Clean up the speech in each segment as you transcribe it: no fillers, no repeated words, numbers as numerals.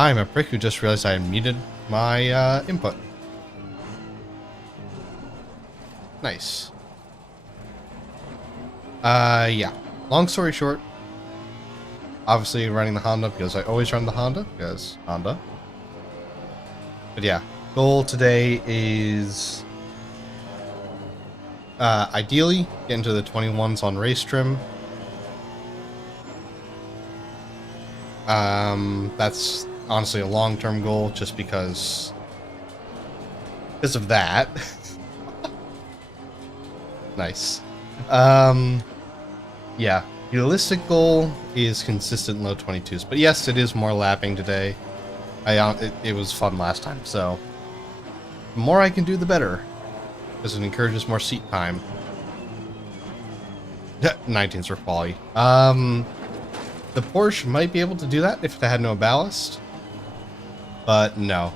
I'm a prick who just realized I muted my input. Nice. Yeah. Long story short, obviously running the Honda because I always run the Honda because Honda. But yeah, goal today is ideally get into the 21s on race trim. That's honestly a long-term goal just because of that. Nice. Yeah, realistic goal is consistent low 22s, but yes, it is more lapping today. It was fun last time, so the more I can do, the better, because it encourages more seat time. 19s for quality. The Porsche might be able to do that if it had no ballast, but no.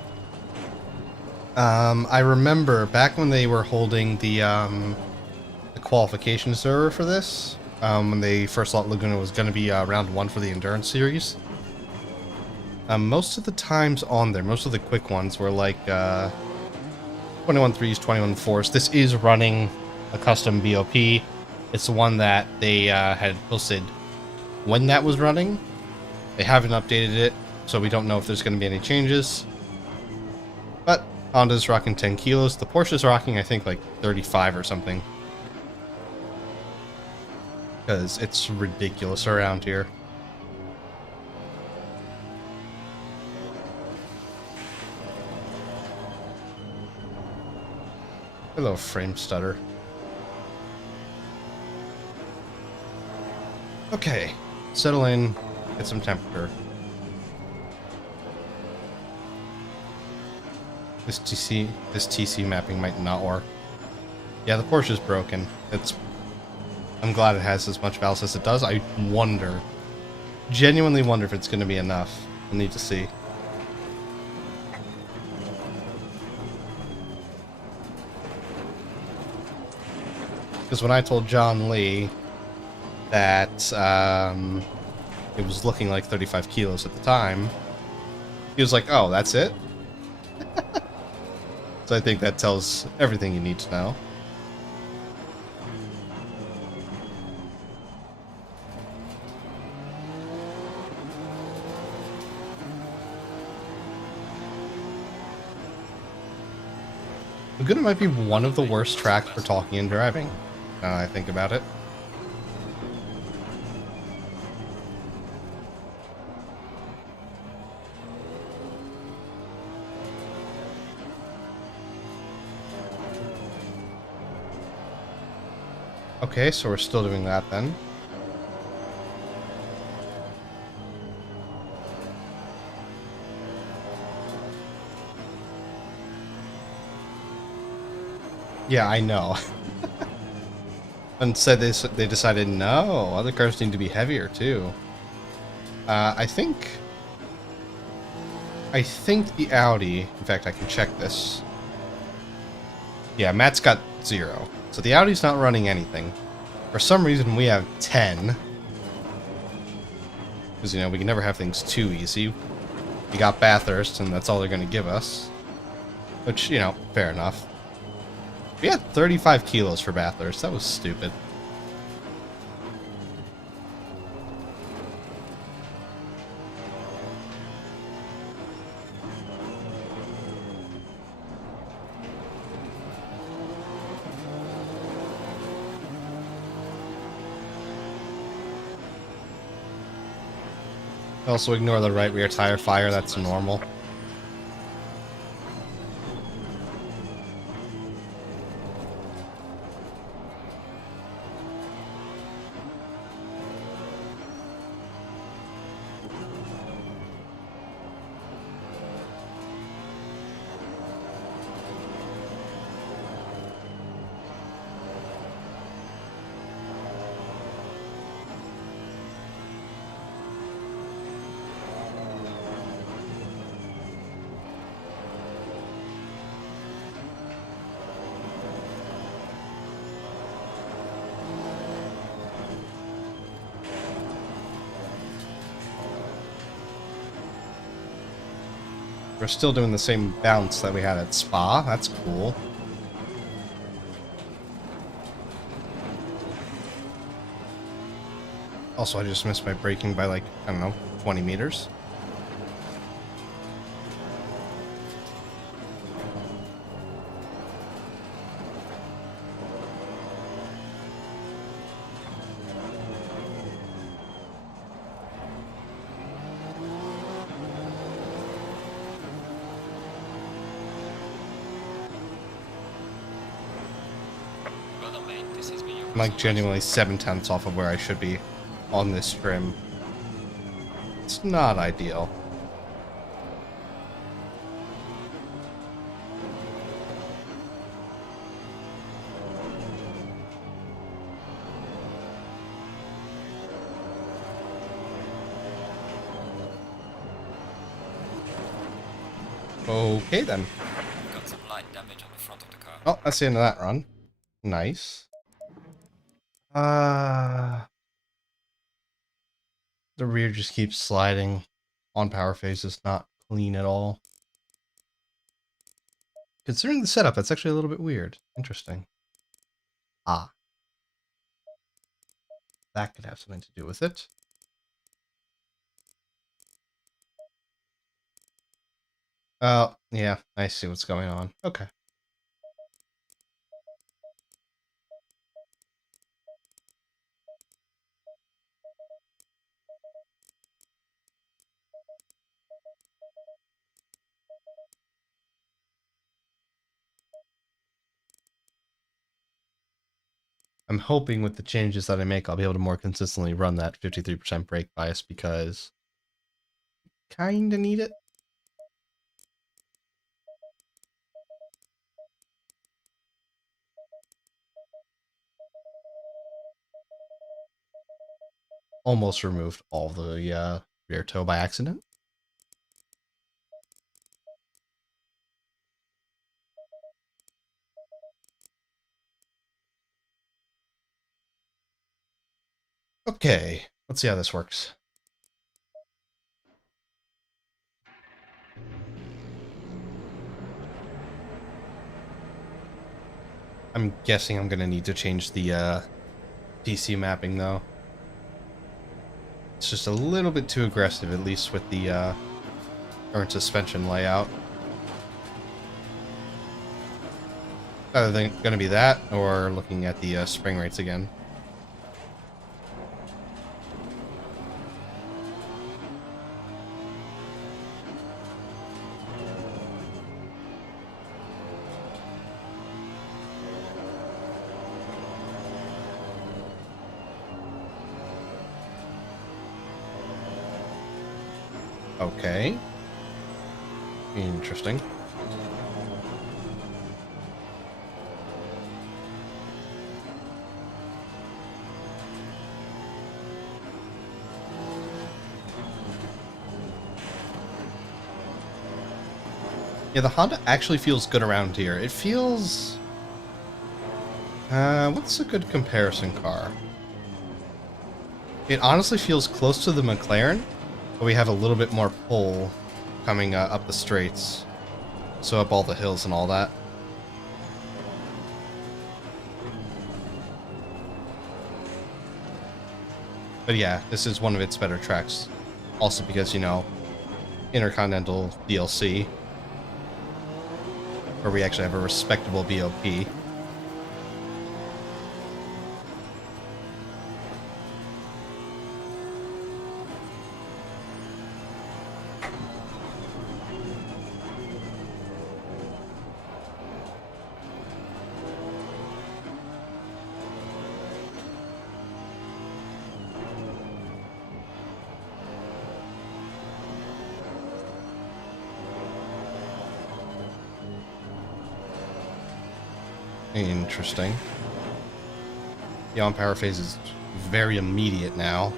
I remember back when they were holding the qualification server for this, when they first thought Laguna was going to be round 1 for the Endurance Series. Most of the times on there, most of the quick ones were like 21 3s, 21 4s. This is running a custom BOP. It's the one that they had posted when that was running. They haven't updated it, so we don't know if there's going to be any changes. But Honda's rocking 10 kilos. The Porsche's rocking, I think, like 35 or something. Because it's ridiculous around here. Hello, frame stutter. Okay, settle in, get some temperature. This TC mapping might not work. Yeah, the Porsche is broken. I'm glad it has as much ballast as it does. I genuinely wonder if it's going to be enough. We'll need to see. Because when I told John Lee that it was looking like 35 kilos at the time, he was like, oh, that's it? So I think that tells everything you need to know. Laguna might be one of the worst tracks for talking and driving, now that I think about it. Okay, so we're still doing that then. Yeah, I know. And said they decided no, other cars need to be heavier too. I think the Audi, in fact I can check this. Yeah, Matt's got 0. So the Audi's not running anything. For some reason we have 10. Because, you know, we can never have things too easy. We got Bathurst and that's all they're going to give us. Which, you know, fair enough. We had 35 kilos for Bathurst. That was stupid. Also ignore the right rear tire fire. That's normal. We're still doing the same bounce that we had at Spa. That's cool. Also, I just missed my braking by like, I don't know, 20 meters. I'm like genuinely 7/10 off of where I should be on this trim. It's not ideal. Okay then. Got some light damage on the front of the car. Oh, that's the end of that run. Nice. The rear just keeps sliding. On power phase is not clean at all. Considering the setup, that's actually a little bit weird. Interesting. Ah. That could have something to do with it. Oh, yeah, I see what's going on. Okay. I'm hoping with the changes that I make, I'll be able to more consistently run that 53% brake bias because kinda need it. Almost removed all the rear toe by accident. Okay, let's see how this works. I'm guessing I'm gonna need to change the PC mapping though. It's just a little bit too aggressive, at least with the current suspension layout. Either than gonna be that, or looking at the spring rates again. Okay. Interesting. Yeah, the Honda actually feels good around here. It feels... what's a good comparison car? It honestly feels close to the McLaren, but we have a little bit more pull coming up the straights. So up all the hills and all that. But yeah, this is one of its better tracks. Also because, you know, Intercontinental DLC, where we actually have a respectable BOP. Interesting. The on-power phase is very immediate now.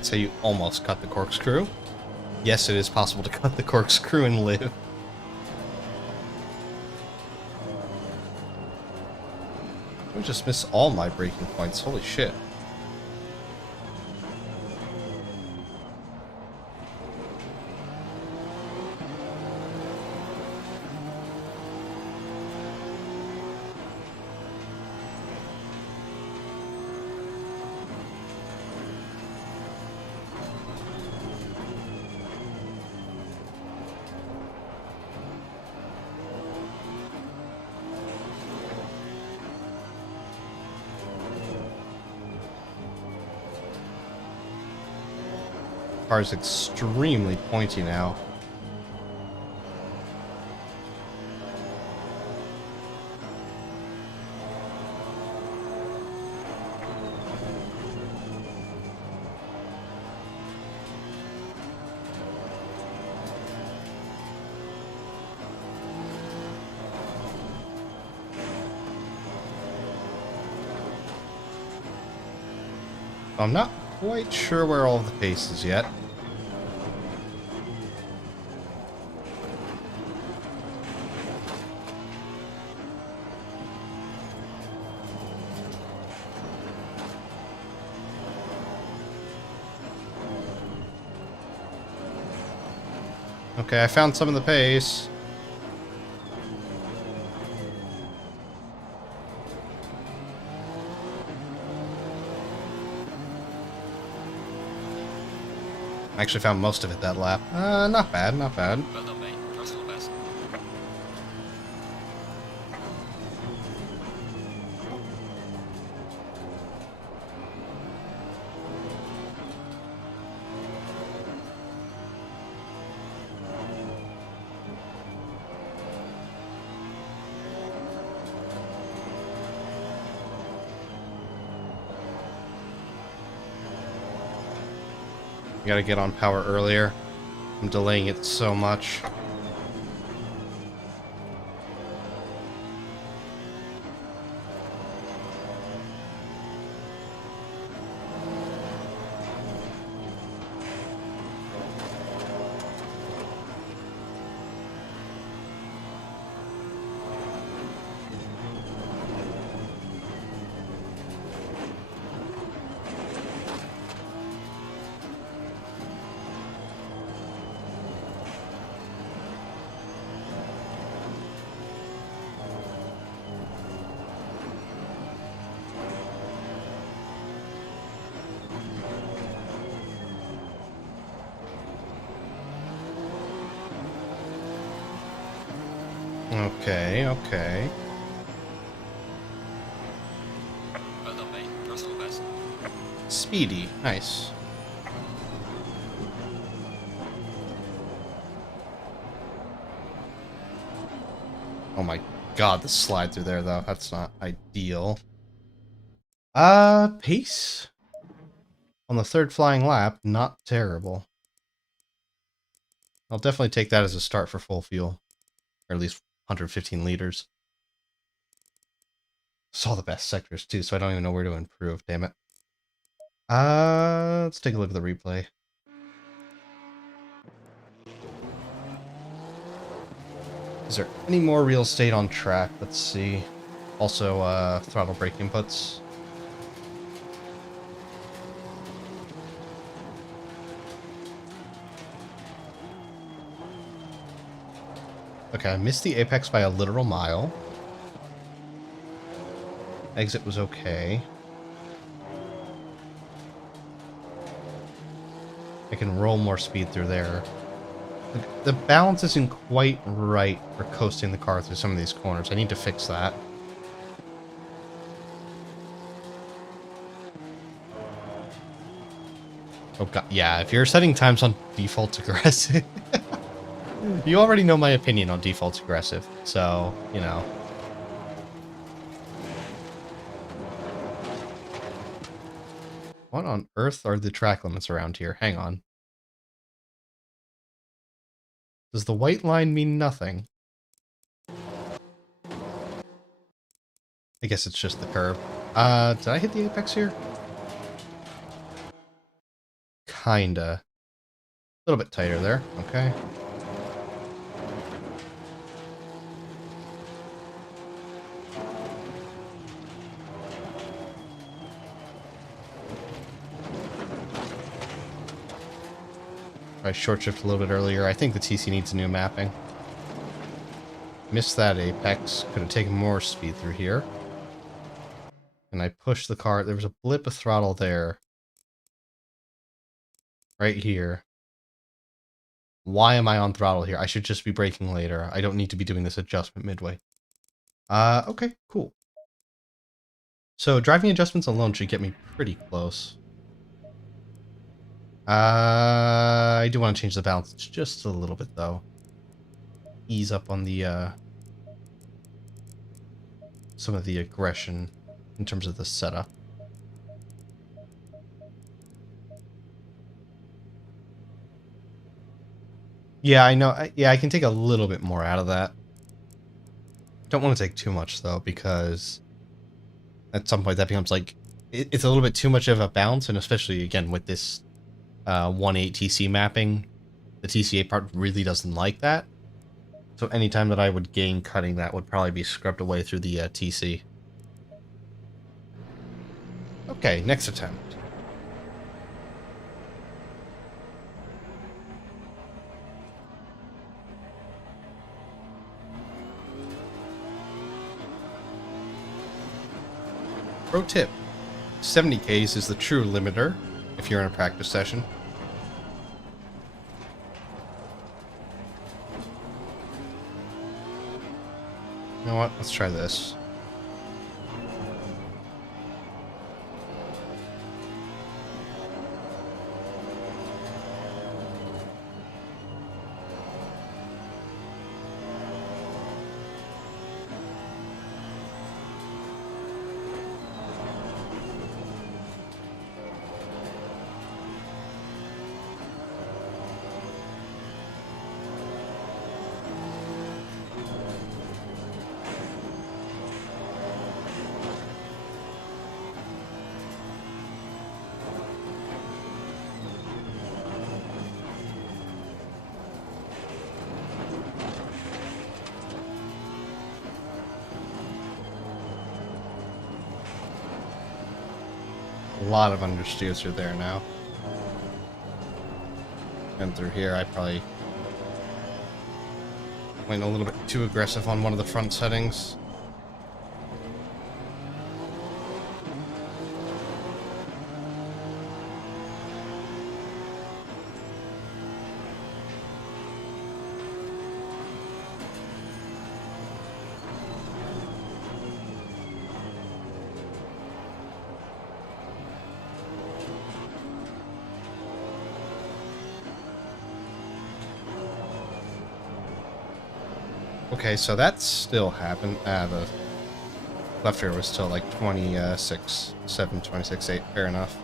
That's how you almost cut the corkscrew. Yes, it is possible to cut the corkscrew and live. I just missed all my breaking points. Holy shit. Car is extremely pointy now. I'm not quite sure where all of the pace is yet. Okay, I found some of the pace. I actually found most of it that lap. Not bad, not bad. Well done, mate. Personal best. I gotta get on power earlier. I'm delaying it so much. Okay, okay. Well done, mate. Personal best. Speedy, nice. Oh my god, the slide through there though, that's not ideal. Pace? On the third flying lap, not terrible. I'll definitely take that as a start for full fuel. Or at least 115 liters. Saw the best sectors too, so I don't even know where to improve, damn it. Let's take a look at the replay. Is there any more real estate on track? Let's see. Also, throttle brake inputs. Okay, I missed the apex by a literal mile. Exit was okay. I can roll more speed through there. The balance isn't quite right for coasting the car through some of these corners. I need to fix that. Oh god, yeah, if you're setting times on default aggressive... You already know my opinion on default aggressive, so, you know. What on earth are the track limits around here? Hang on. Does the white line mean nothing? I guess it's just the curve. Did I hit the apex here? kinda. A little bit tighter there. Okay. I short shift a little bit earlier. I think the TC needs a new mapping. Missed that apex. Could have taken more speed through here. And I pushed the car. There was a blip of throttle there. Right here. Why am I on throttle here? I should just be braking later. I don't need to be doing this adjustment midway. Okay, cool. So driving adjustments alone should get me pretty close. I do want to change the balance just a little bit, though. Ease up on the, some of the aggression in terms of the setup. Yeah, I know. Yeah, I can take a little bit more out of that. Don't want to take too much, though, because at some point that becomes like... It's a little bit too much of a bounce, and especially, again, with this 1.8 TC mapping, the TCA part really doesn't like that. So anytime that I would gain cutting, that would probably be scrubbed away through the TC. Okay, next attempt. Pro tip, 70 Ks is the true limiter if you're in a practice session. You know what? Let's try this. A lot of understeers are there now. And through here, I probably went a little bit too aggressive on one of the front settings. Okay, so that still happened. The left rear was still like 26, 7, 26, 8. Fair enough.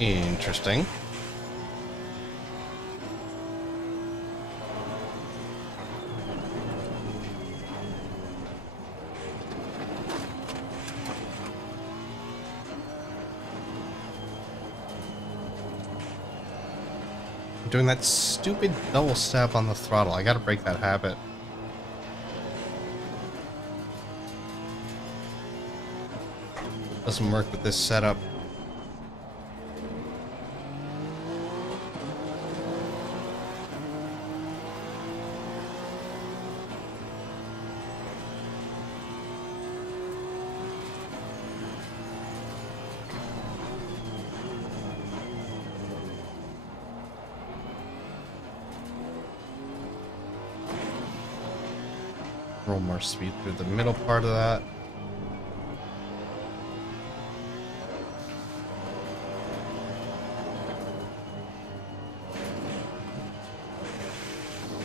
Interesting. Doing that stupid double step on the throttle. I gotta break that habit. Doesn't work with this setup. Roll more speed through the middle part of that.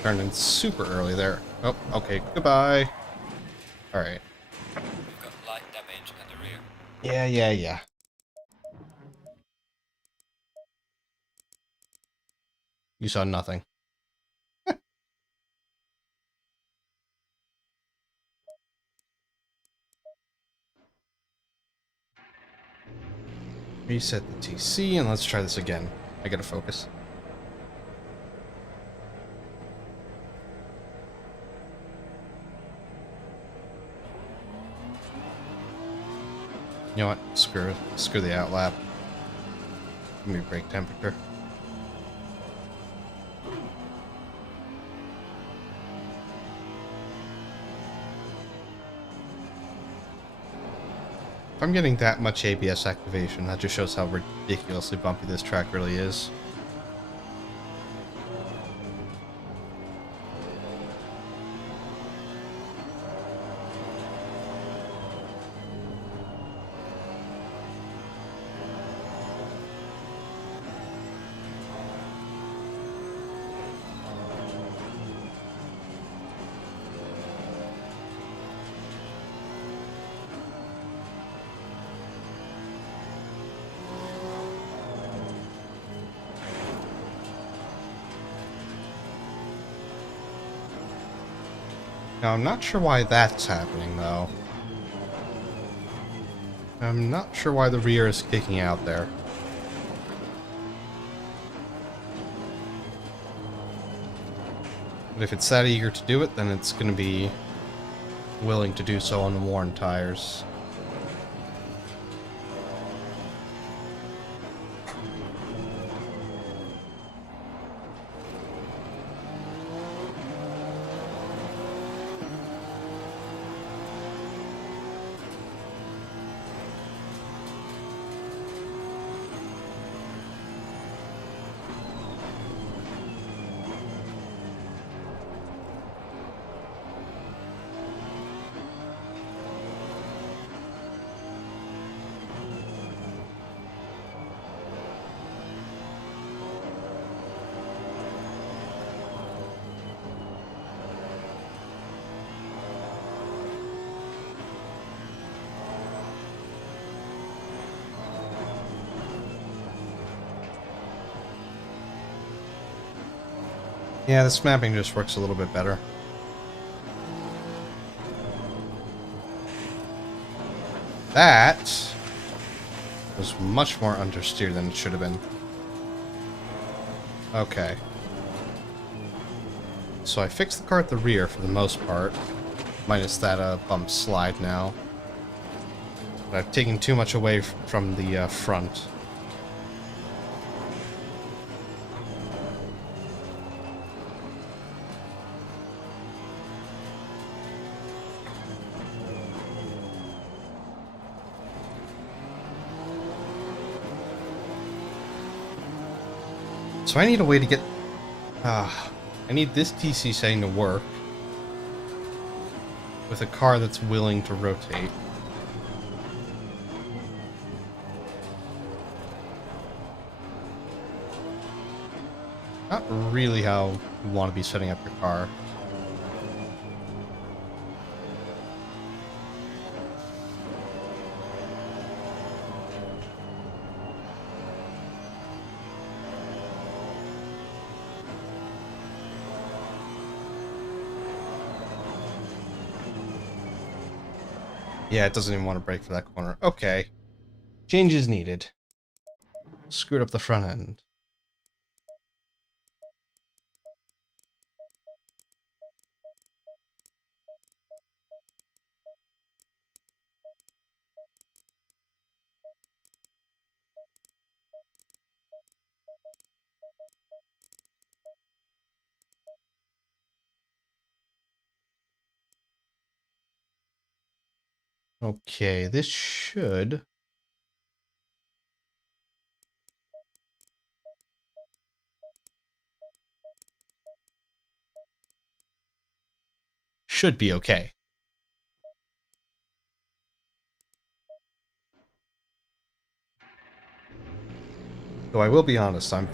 Turned in super early there. Oh, okay, goodbye. Alright. We've got light damage at the rear. Yeah. You saw nothing. Reset the TC, and let's try this again. I gotta focus. You know what? Screw the outlap. Give me brake temperature. If I'm getting that much ABS activation, that just shows how ridiculously bumpy this track really is. Now, I'm not sure why that's happening, though. I'm not sure why the rear is kicking out there. But if it's that eager to do it, then it's going to be willing to do so on worn tires. Yeah, this mapping just works a little bit better. That was much more understeer than it should have been. Okay. So I fixed the car at the rear for the most part. Minus that bump slide now. But I've taken too much away from the front. So I need a way to get... I need this TC setting to work with a car that's willing to rotate. Not really how you want to be setting up your car. Yeah, it doesn't even want to brake for that corner. Okay. Change is needed. Screwed up the front end. Okay, this should be okay. Though I will be honest, I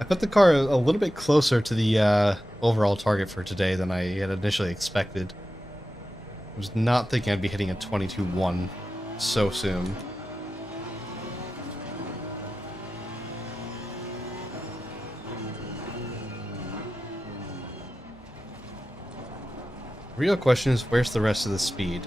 put the car a little bit closer to the overall target for today than I had initially expected. I was not thinking I'd be hitting a 22-1. so soon. Real question is, where's the rest of the speed?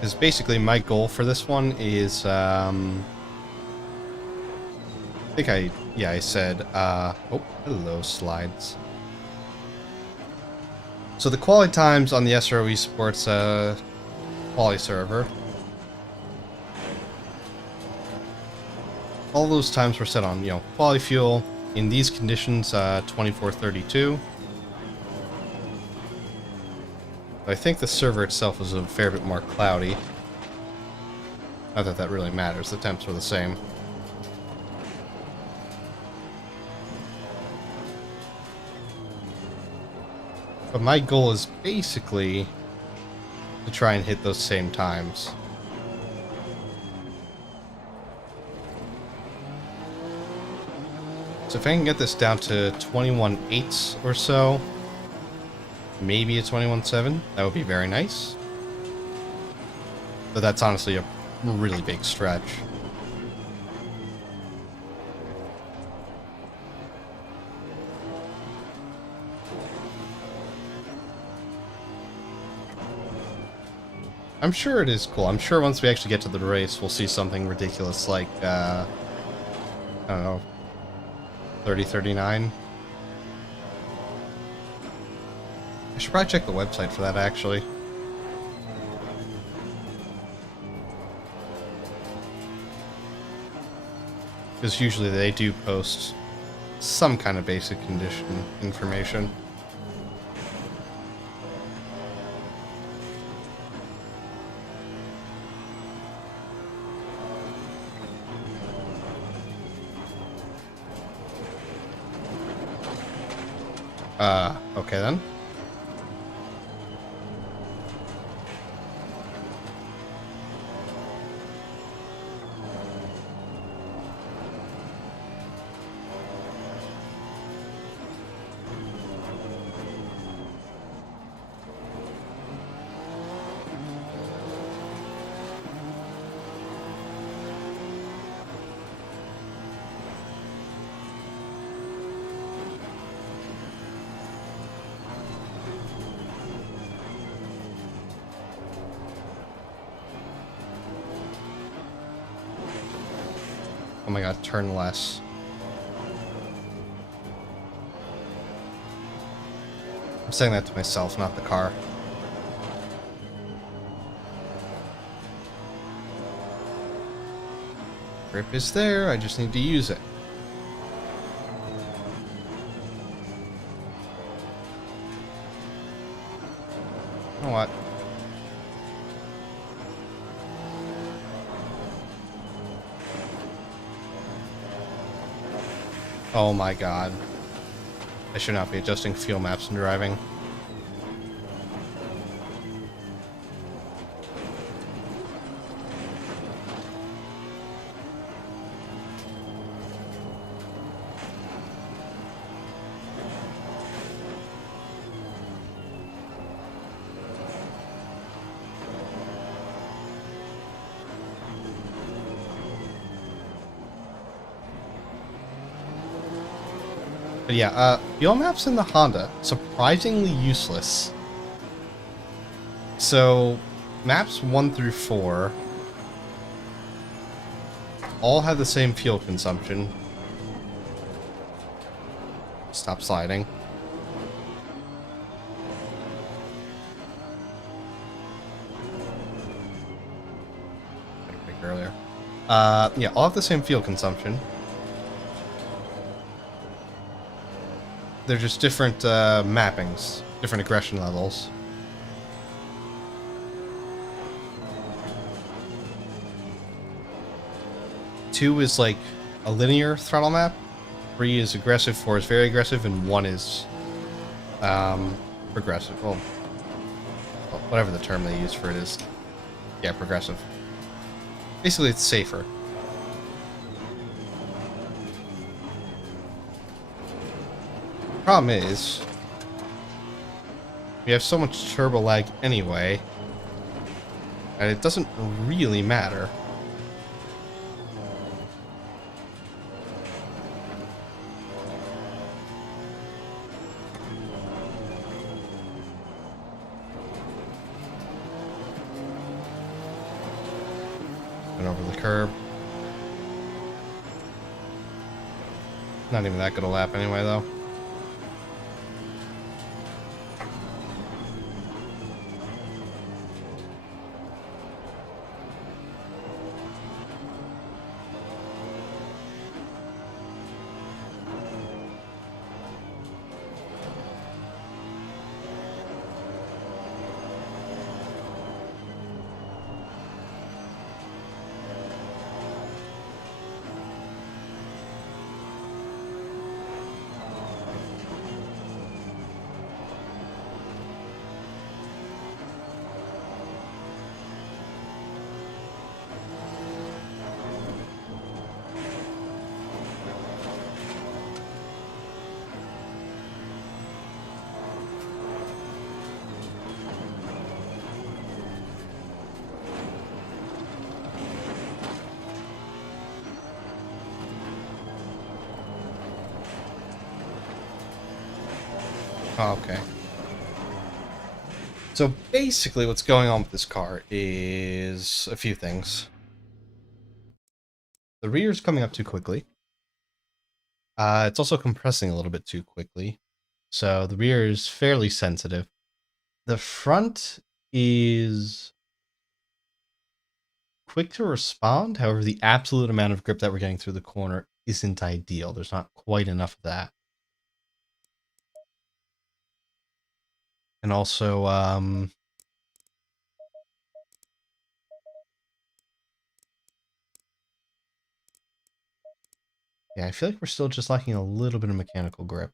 Because basically my goal for this one is, I said, oh, hello, slides. So the quality times on the SRO Esports quality server, all those times were set on, quality fuel. In these conditions, 24:32. I think the server itself was a fair bit more cloudy. Not that that really matters, the temps were the same. But my goal is basically to try and hit those same times. So if I can get this down to 21.8 or so, maybe a 21.7, that would be very nice. But that's honestly a really big stretch. I'm sure it is cool. I'm sure once we actually get to the race, we'll see something ridiculous like, I don't know, 30:39. I should probably check the website for that, actually. Because usually they do post some kind of basic condition information. Okay then. Oh my god, turn less. I'm saying that to myself, not the car. Grip is there, I just need to use it. You know what? Oh my god. I should not be adjusting fuel maps and driving. But yeah, fuel maps in the Honda, surprisingly useless. So, maps 1 through 4 all have the same fuel consumption. Stop sliding. Earlier. Yeah, all have the same fuel consumption. They're just different mappings, different aggression levels. Two is like a linear throttle map. 3 is aggressive, 4 is very aggressive, and 1 is progressive. Well, whatever the term they use for it is. Yeah, progressive. Basically, it's safer. Problem is, we have so much turbo lag anyway, and it doesn't really matter. And over the curb. Not even that good a lap anyway, though. Oh, okay. So basically what's going on with this car is a few things. The rear's coming up too quickly. It's also compressing a little bit too quickly. So the rear is fairly sensitive. The front is quick to respond. However, the absolute amount of grip that we're getting through the corner isn't ideal. There's not quite enough of that. And also, yeah, I feel like we're still just lacking a little bit of mechanical grip.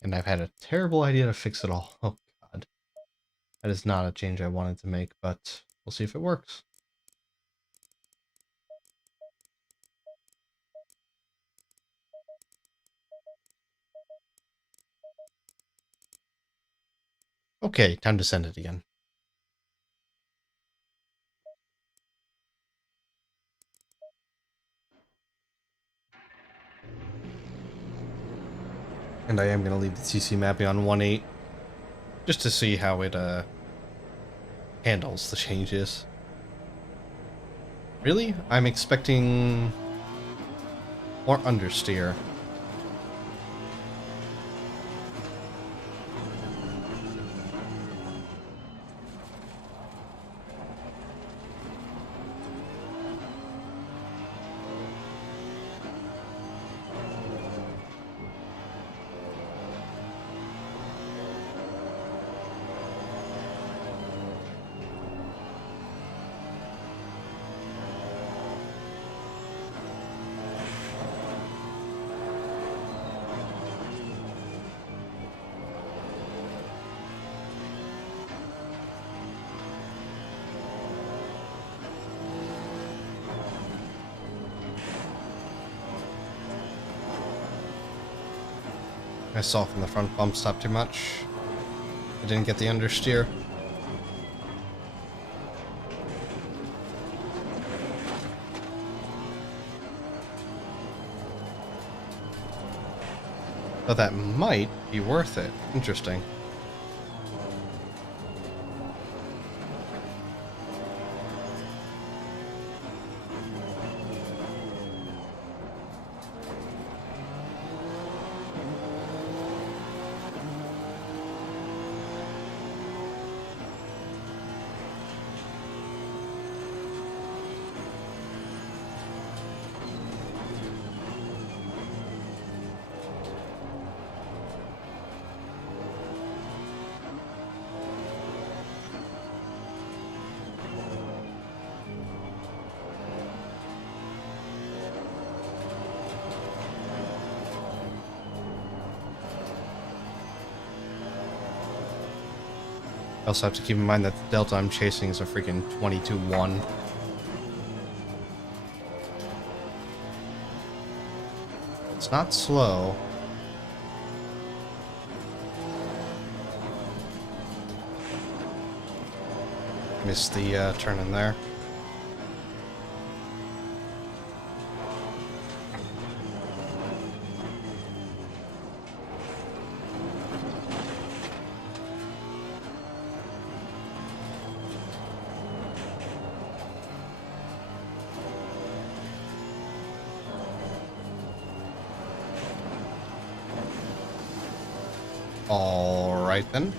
And I've had a terrible idea to fix it all. Oh, God. That is not a change I wanted to make, but we'll see if it works. Okay, time to send it again. And I am going to leave the CC mapping on 1.8 just to see how it handles the changes. Really? I'm expecting more understeer. I softened the front bump stop too much. I didn't get the understeer. But that might be worth it. Interesting. also have to keep in mind that the delta I'm chasing is a freaking 22-1. It's not slow. Missed the turn in there. All right then.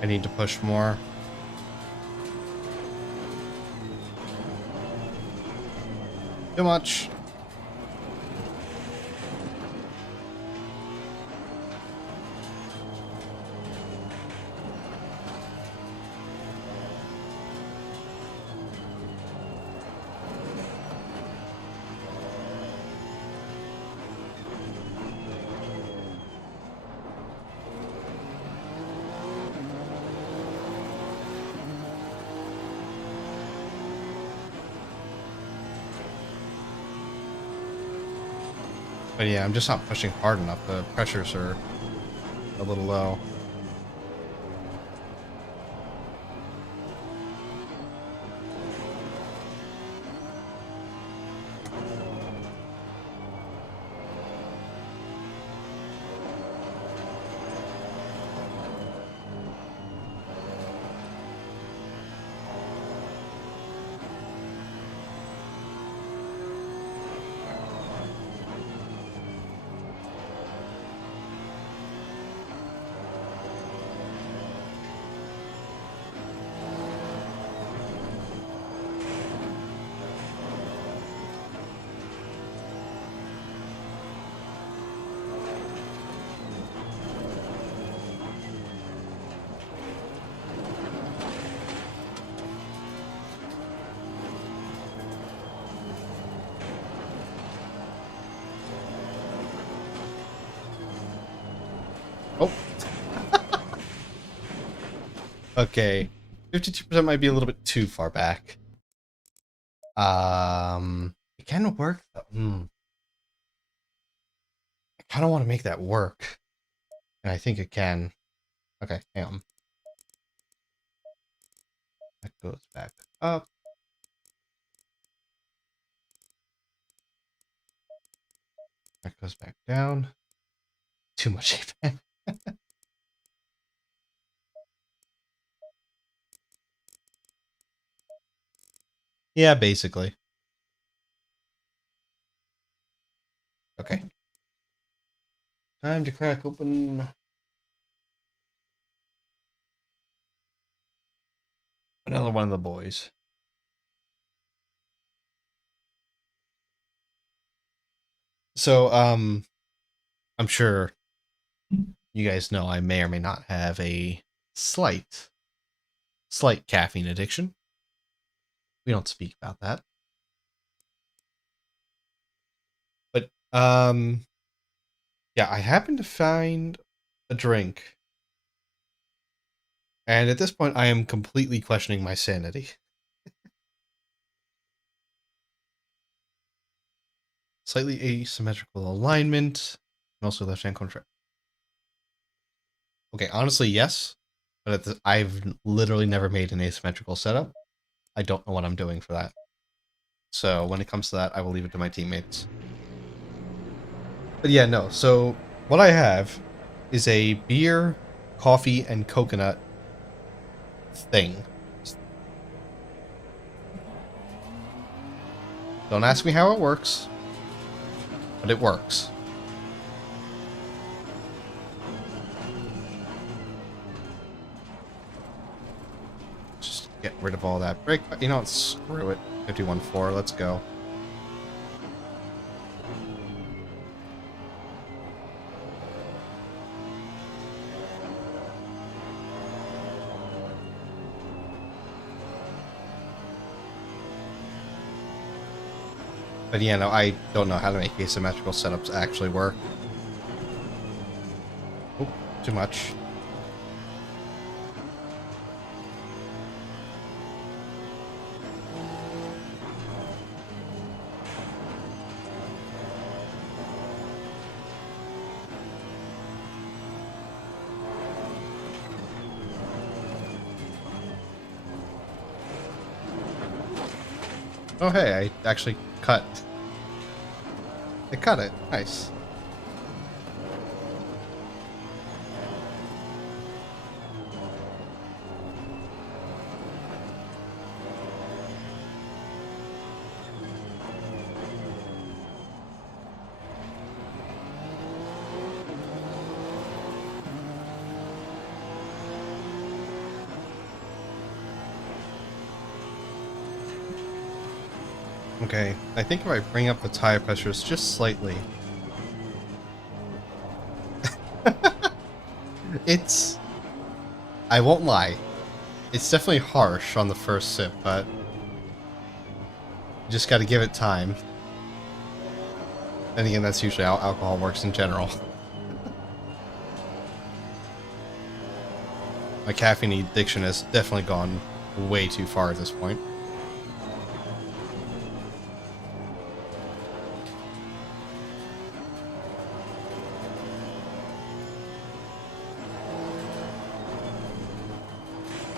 I need to push more. Too much. But yeah, I'm just not pushing hard enough. The pressures are a little low. Oh. Okay. 52% might be a little bit too far back. It can work. I kind of want to make that work. And I think it can. Okay, hang on. That goes back up. That goes back down. Too much feedback. Yeah, basically. Okay. Time to crack open another one of the boys. So, I'm sure you guys know I may or may not have a slight caffeine addiction. We don't speak about that. But, yeah, I happened to find a drink. And at this point, I am completely questioning my sanity. Slightly asymmetrical alignment. Mostly left-hand contract. Okay, honestly, yes. But I've literally never made an asymmetrical setup. I don't know what I'm doing for that. So when it comes to that, I will leave it to my teammates. But yeah, no. So what I have is a beer, coffee, and coconut thing. Don't ask me how it works, but it works. Just get rid of all that brake. You know what? Screw it. 51.4. Let's go. But yeah, no, I don't know how to make asymmetrical setups actually work. Oh, too much. Oh hey, I actually cut. I cut it. Nice. Okay, I think if I bring up the tire pressures just slightly... It's... I won't lie. It's definitely harsh on the first sip, but... You just gotta give it time. And again, that's usually how alcohol works in general. My caffeine addiction has definitely gone way too far at this point.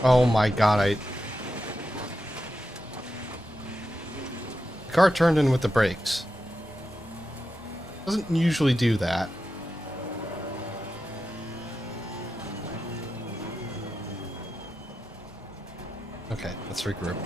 Oh my god, the car turned in with the brakes. Doesn't usually do that. Okay, let's regroup.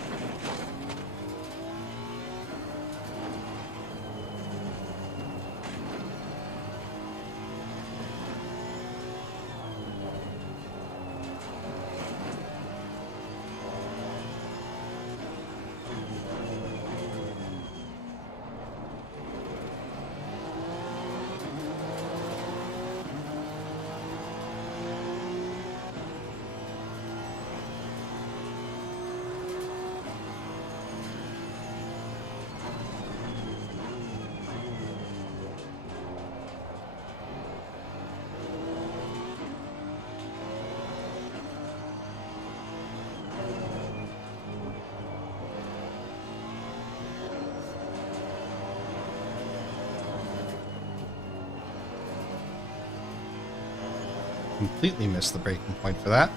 Completely missed the breaking point for that.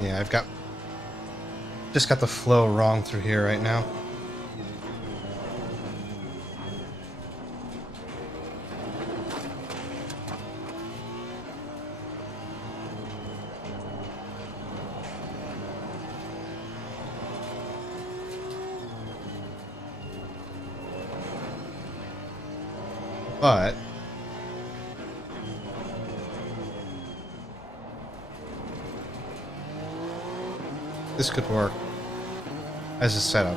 Yeah, I've got... just got the flow wrong through here right now. But... this could work as a setup.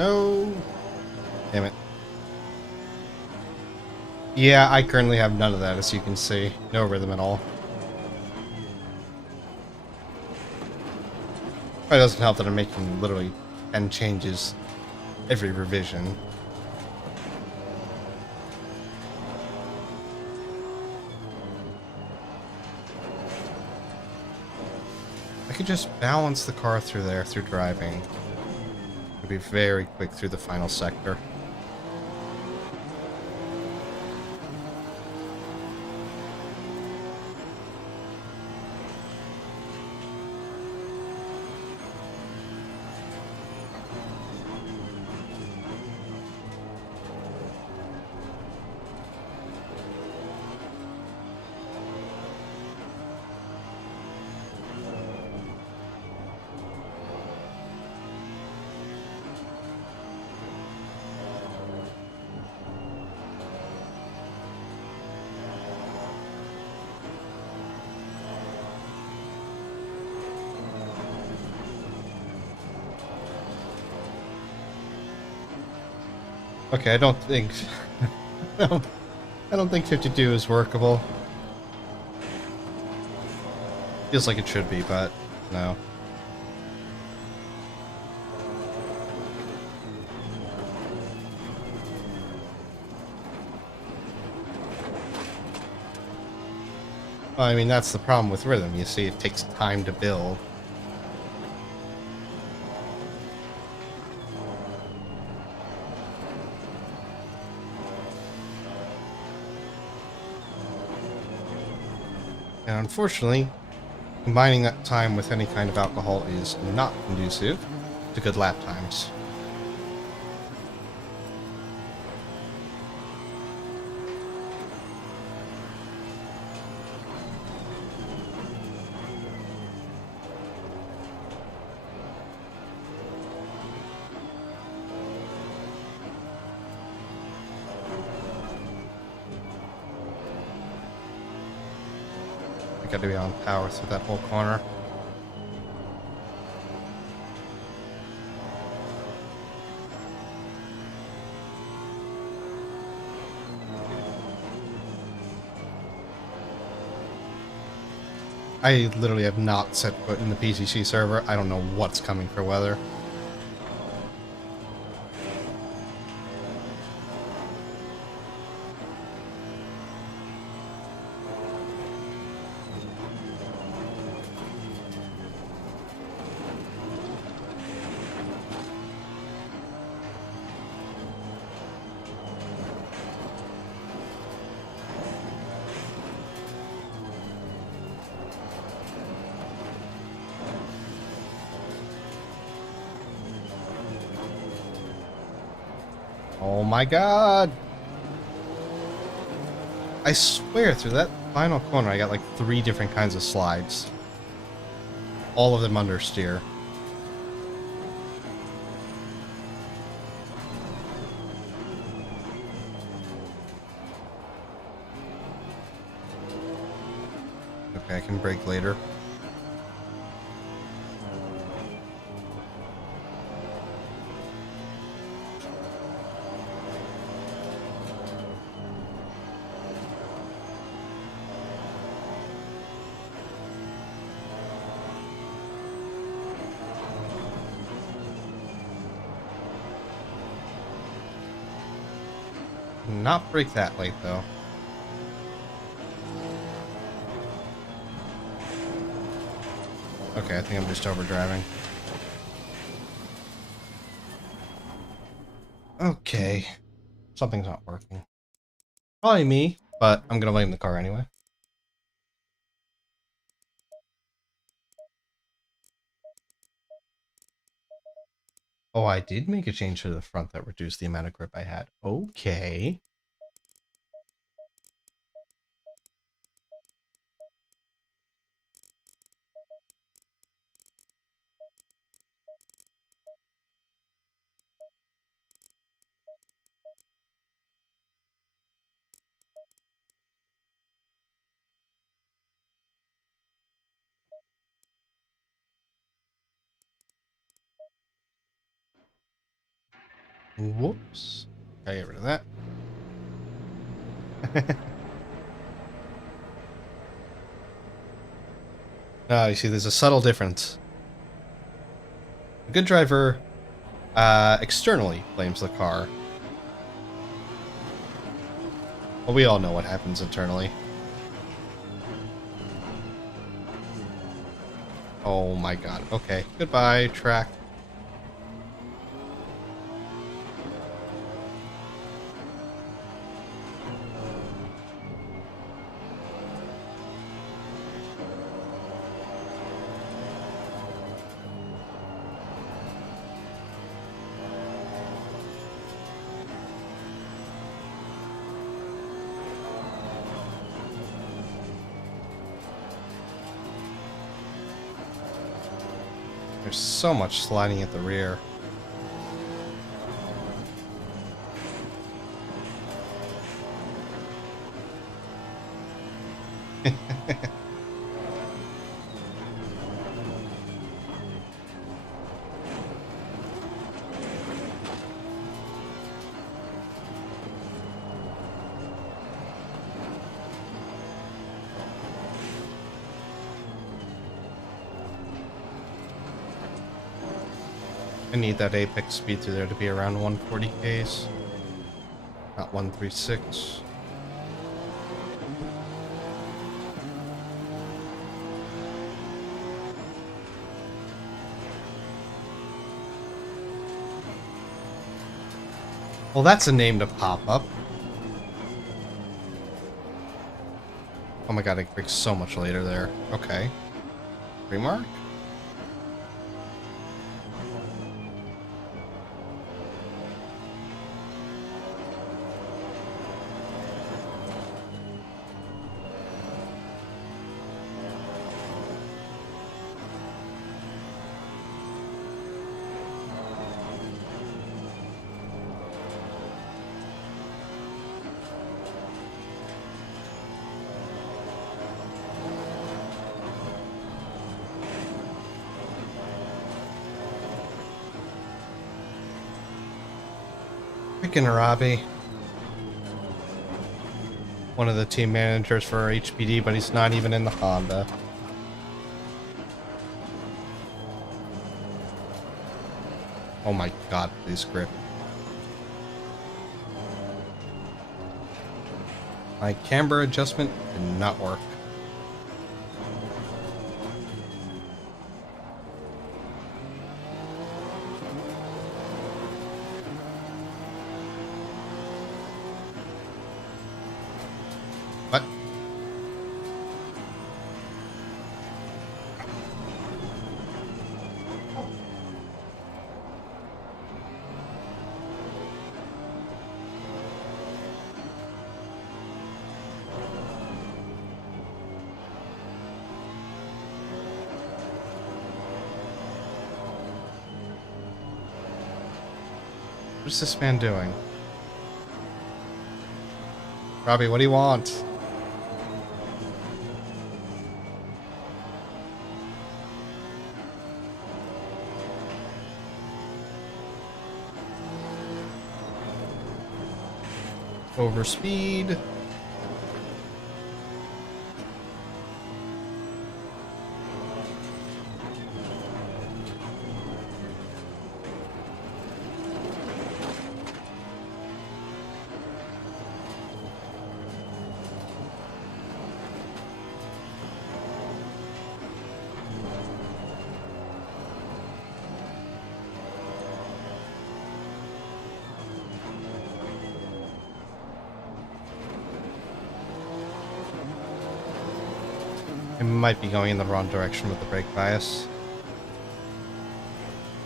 No! Damn it. Yeah, I currently have none of that, as you can see. No rhythm at all. It doesn't help that I'm making literally 10 changes every revision. I could just balance the car through there through driving. It'd be very quick through the final sector. Okay, I don't think... I don't think 52 is workable. Feels like it should be, but no. Well, I mean, that's the problem with rhythm. You see, it takes time to build. And unfortunately, combining that time with any kind of alcohol is not conducive to good lap times. I gotta be on power through that whole corner. I literally have not set foot in the PCC server. I don't know what's coming for weather. Oh my god! I swear, through that final corner I got like 3 different kinds of slides. All of them understeer. Okay, I can brake later. Not brake that late though. Okay, I think I'm just overdriving. Okay. Something's not working. Probably me, but I'm gonna blame the car anyway. Oh, I did make a change to the front that reduced the amount of grip I had. Okay. Whoops. Gotta get rid of that. You see, there's a subtle difference. A good driver externally blames the car. Well, we all know what happens internally. Oh my god. Okay. Goodbye, track. There's so much sliding at the rear. I need that apex speed through there to be around 140 Ks, not 136. Well, that's a name to pop up. Oh my god, it breaks so much later there. Okay. Remark? Freaking Robbie. One of the team managers for HPD, but he's not even in the Honda. Oh my god, please grip. My camber adjustment did not work. What? What's this man doing? Robbie, what do you want? Overspeed. I might be going in the wrong direction with the brake bias.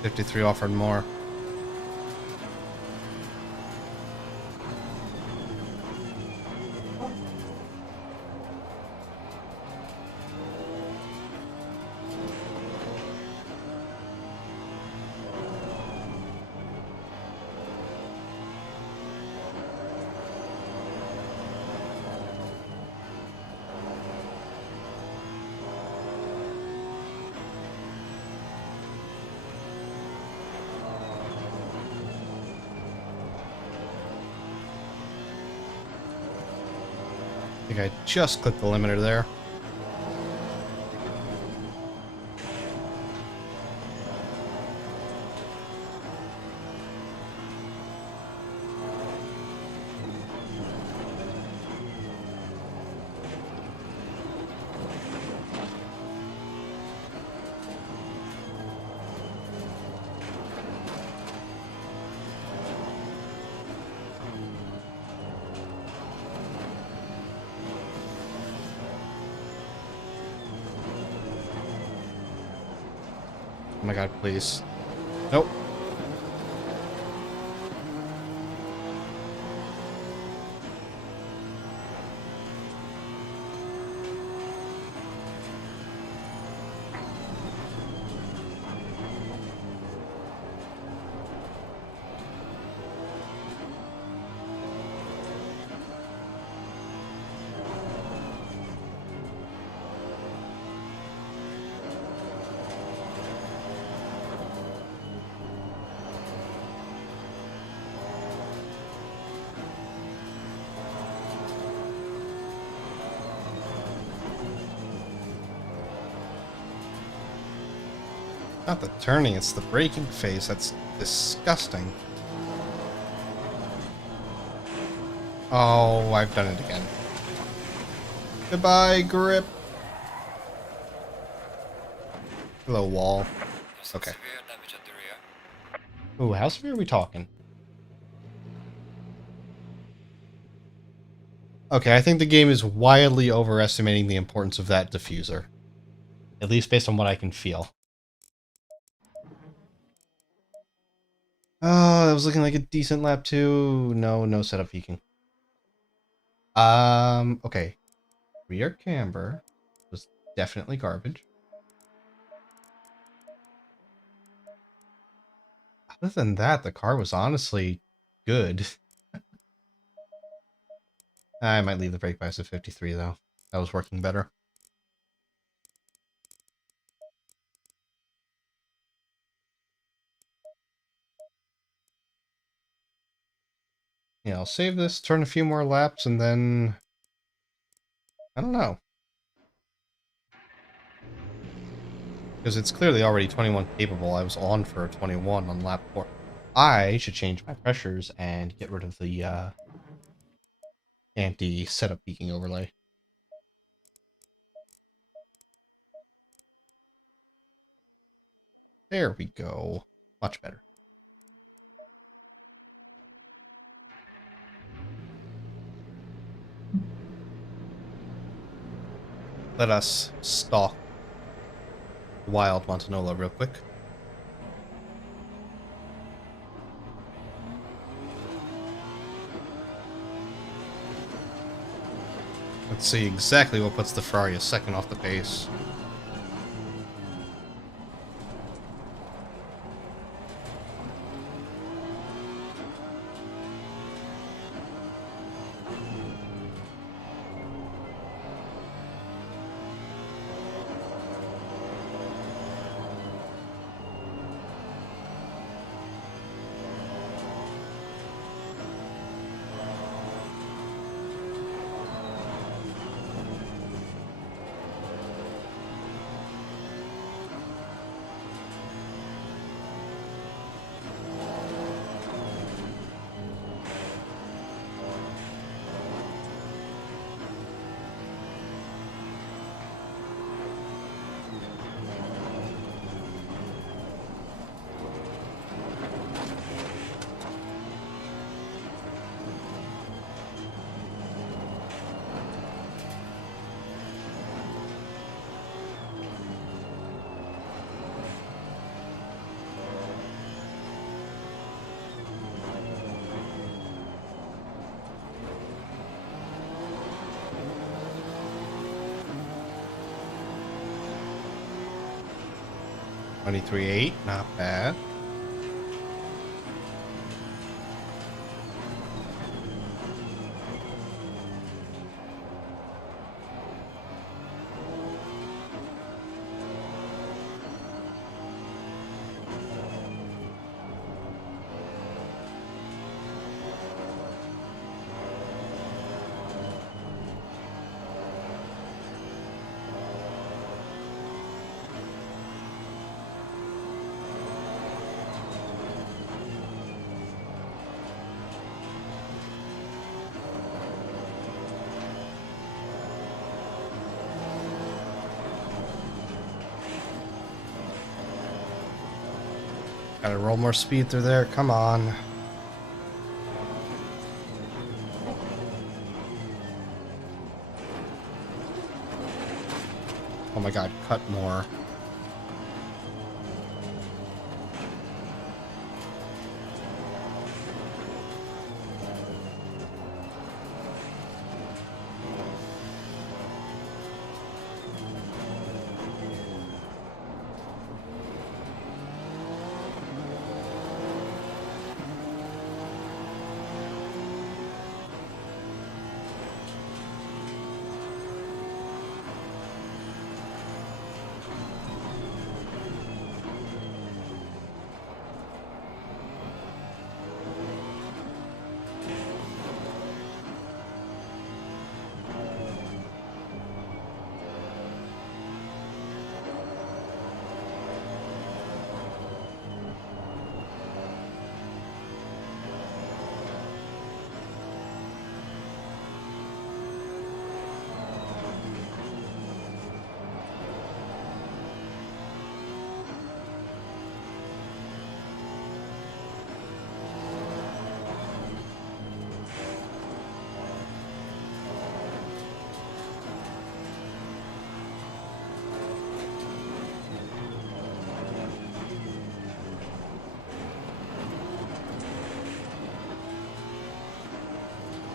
53 offered more. I think I just clicked the limiter there. Oh my god, please. Nope. Not the turning, it's the braking phase. That's disgusting. Oh, I've done it again. Goodbye, grip. Hello, wall. Okay. Severe damage at the rear. Ooh, how severe are we talking? Okay, I think the game is wildly overestimating the importance of that diffuser. At least based on what I can feel. Oh, that was looking like a decent lap too. No, no setup peaking. Okay. Rear camber was definitely garbage. Other than that, the car was honestly good. I might leave the brake bias at 53 though. That was working better. Yeah, I'll save this, turn a few more laps, and then... I don't know. Because it's clearly already 21 capable. I was on for a 21 on lap 4. I should change my pressures and get rid of the anti-setup peaking overlay. There we go. Much better. Let us stalk Wild Montanola real quick. Let's see exactly what puts the Ferrari a second off the pace. $23.8, not bad. Gotta roll more speed through there. Come on. Oh my god, cut more.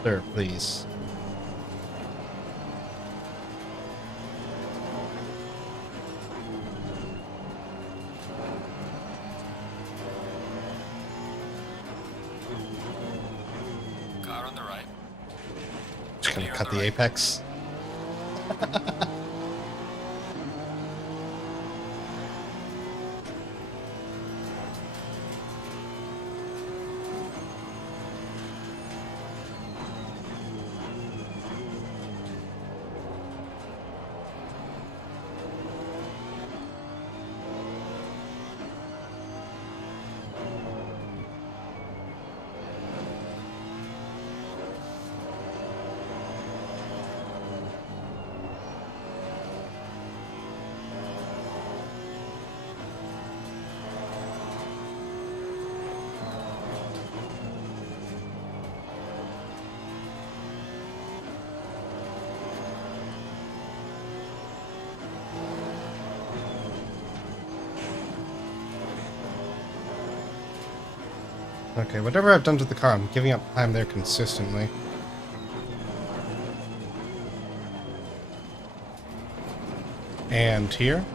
Sir, please. Car on the right. Just gonna Clear on cut the the right. apex. Okay, whatever I've done to the car, I'm giving up time there consistently. And here.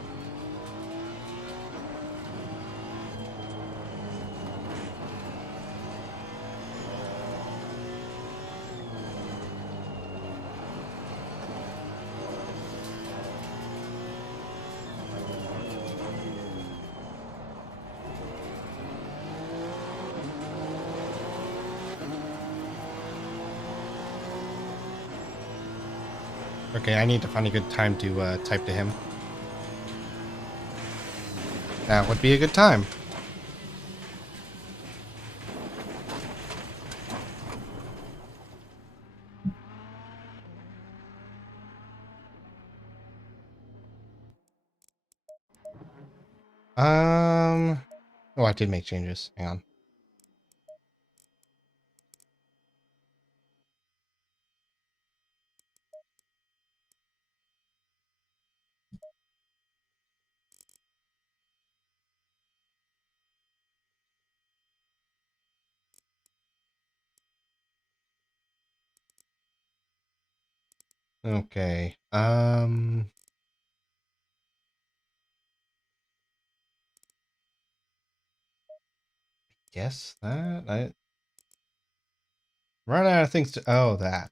Okay, I need to find a good time to type to him. That would be a good time. Oh, I did make changes. Hang on. Okay. Guess that I run out of things to. Oh, that.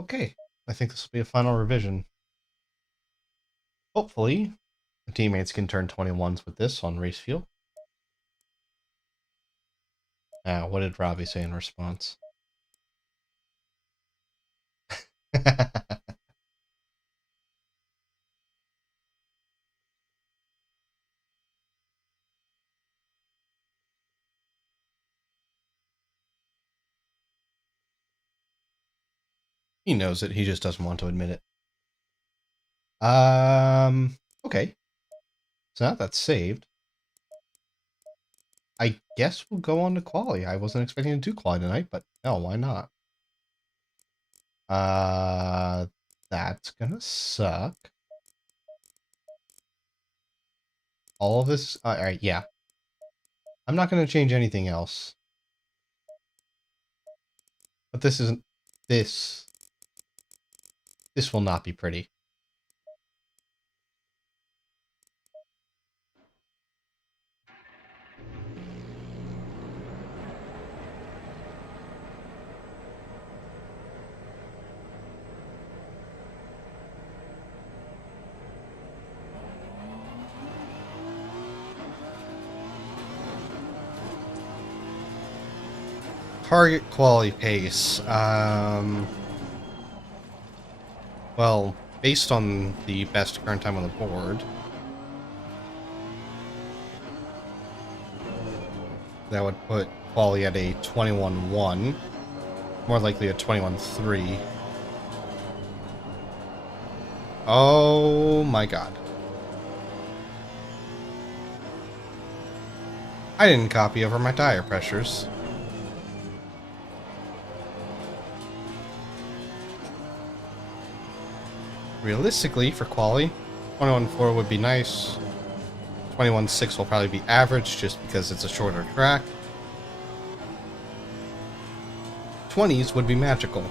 Okay. I think this will be a final revision. Hopefully, the teammates can turn 21s with this on race fuel. Now, what did Robbie say in response? He knows it. He just doesn't want to admit it. Okay. So now that's saved. I guess we'll go on to quali. I wasn't expecting to do quali tonight, but no, why not? That's gonna suck. All of this, alright, yeah. I'm not gonna change anything else. But this isn't, this will not be pretty. Target quality pace. Well, based on the best current time on the board, that would put quality at a 21-1. More likely a 21-3. Oh my god. I didn't copy over my tire pressures. Realistically, for quali, 21-4 would be nice. 21-6 will probably be average just because it's a shorter track. 20s would be magical.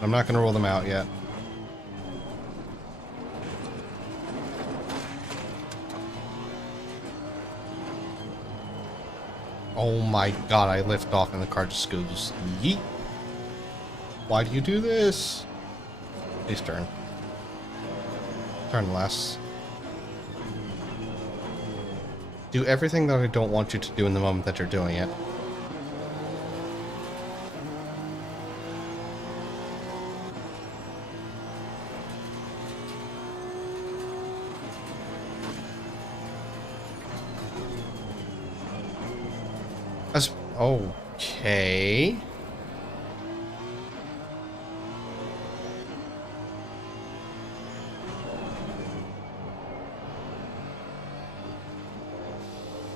I'm not going to roll them out yet. Oh my god, I lift off and the car just goes yeet. Why do you do this? Please turn. Turn less. Do everything that I don't want you to do in the moment that you're doing it. Okay.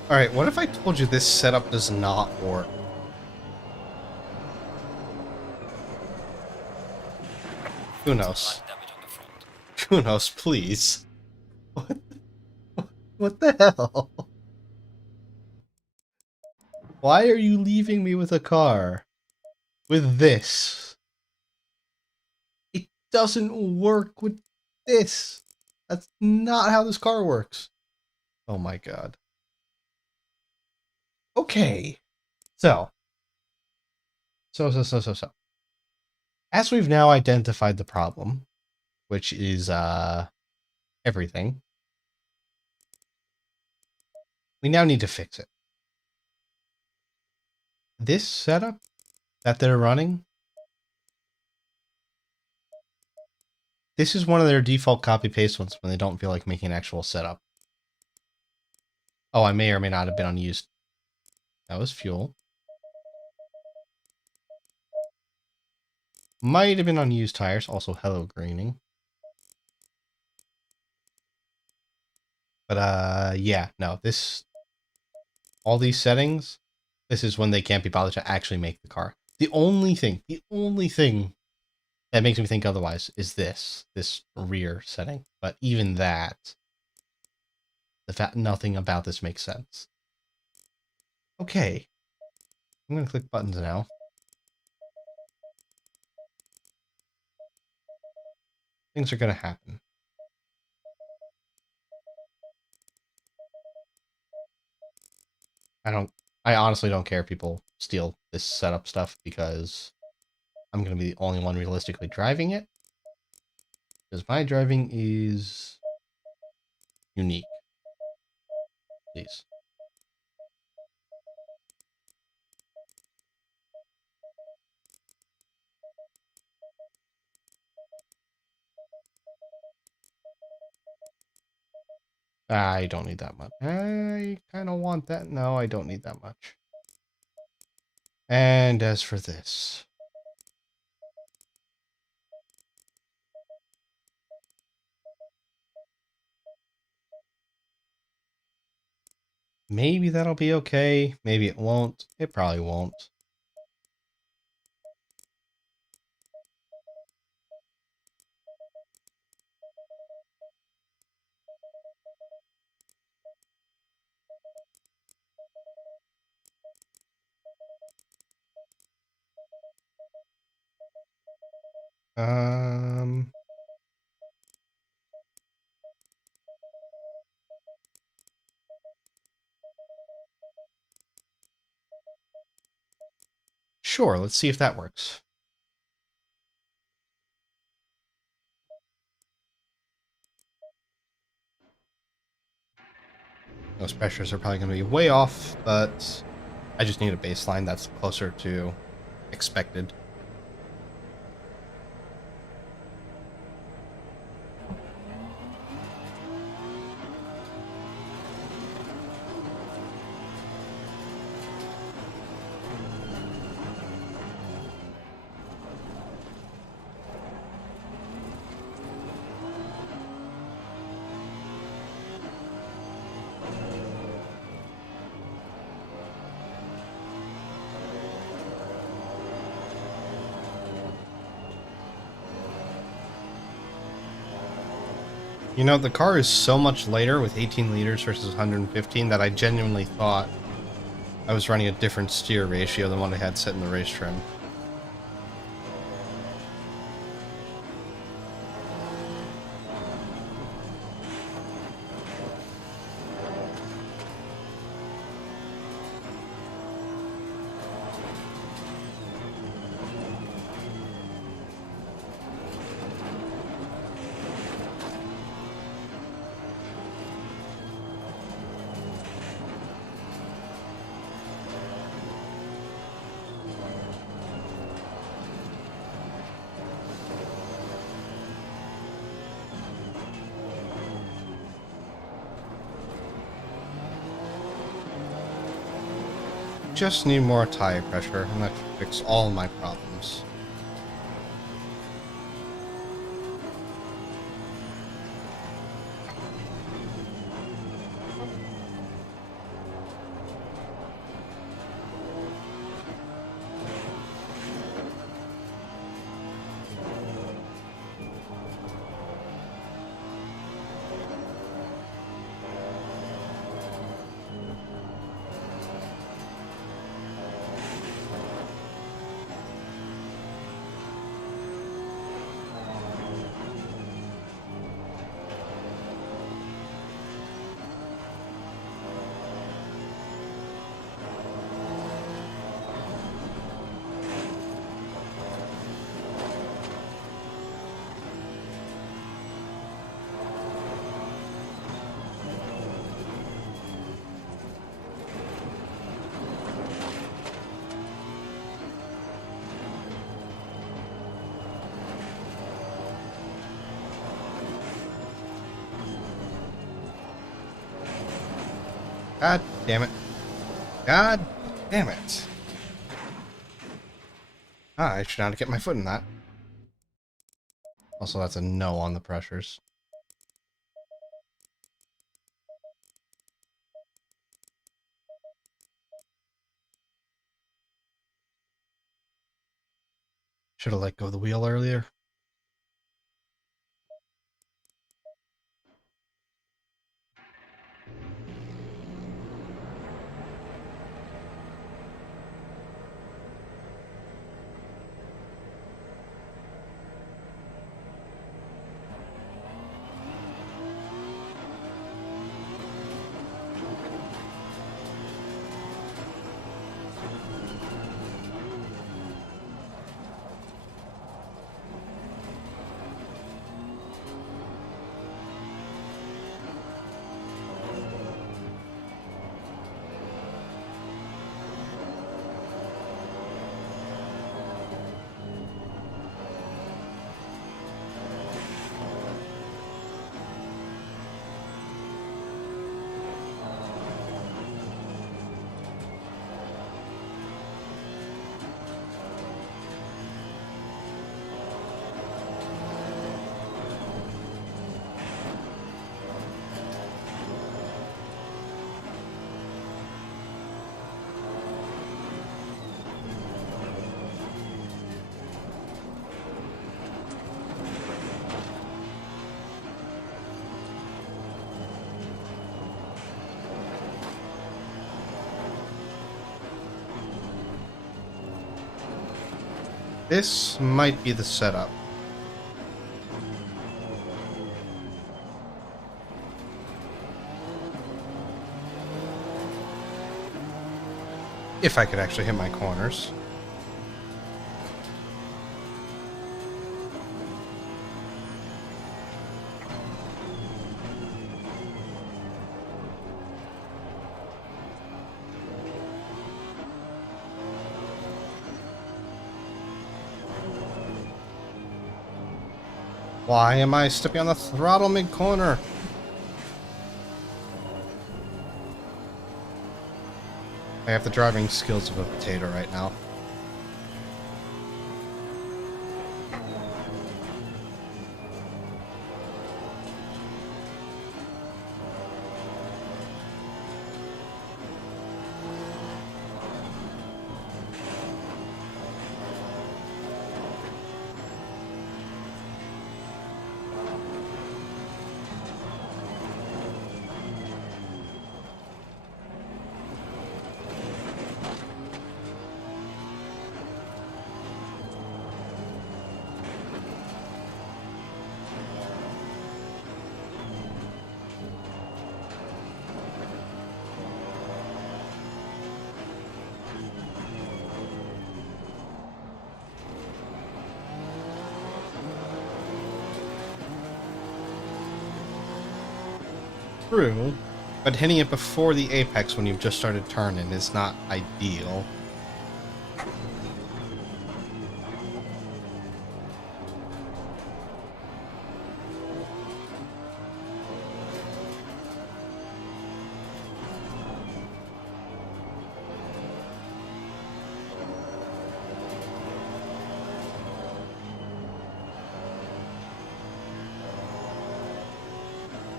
Alright, what if I told you this setup does not work? Who knows? Damage on the front. Who knows, please. What the hell? Why are you leaving me with a car? With this? It doesn't work with this. That's not how this car works. Oh my god. Okay. So. As we've now identified the problem, which is, everything, we now need to fix it. This setup that they're running, this is one of their default copy-paste ones when they don't feel like making an actual setup. Oh, I may or may not have been unused. That was fuel. Might have been unused tires. Also, hello, greening. But, yeah, no, this... all these settings, this is when they can't be bothered to actually make the car. The only thing that makes me think otherwise is this rear setting. But even that, the fact nothing about this makes sense. Okay. I'm going to click buttons now. Things are going to happen. I honestly don't care if people steal this setup stuff because I'm going to be the only one realistically driving it. Because my driving is unique. Please. I don't need that much. I kind of want that. No, I don't need that much. And as for this. Maybe that'll be okay. Maybe it won't. It probably won't. Um, sure, let's see if that works. Those pressures are probably going to be way off, but I just need a baseline that's closer to expected. You know, the car is so much lighter with 18 liters versus 115 that I genuinely thought I was running a different steer ratio than what I had set in the race trim. Just need more tire pressure, and that should fix all my problems. God damn it. God damn it. Ah, I should not get my foot in that. Also, that's a no on the pressures. Should have let go of the wheel earlier. This might be the setup. If I could actually hit my corners. Why am I stepping on the throttle mid-corner? I have the driving skills of a potato right now. True, but hitting it before the apex when you've just started turning is not ideal.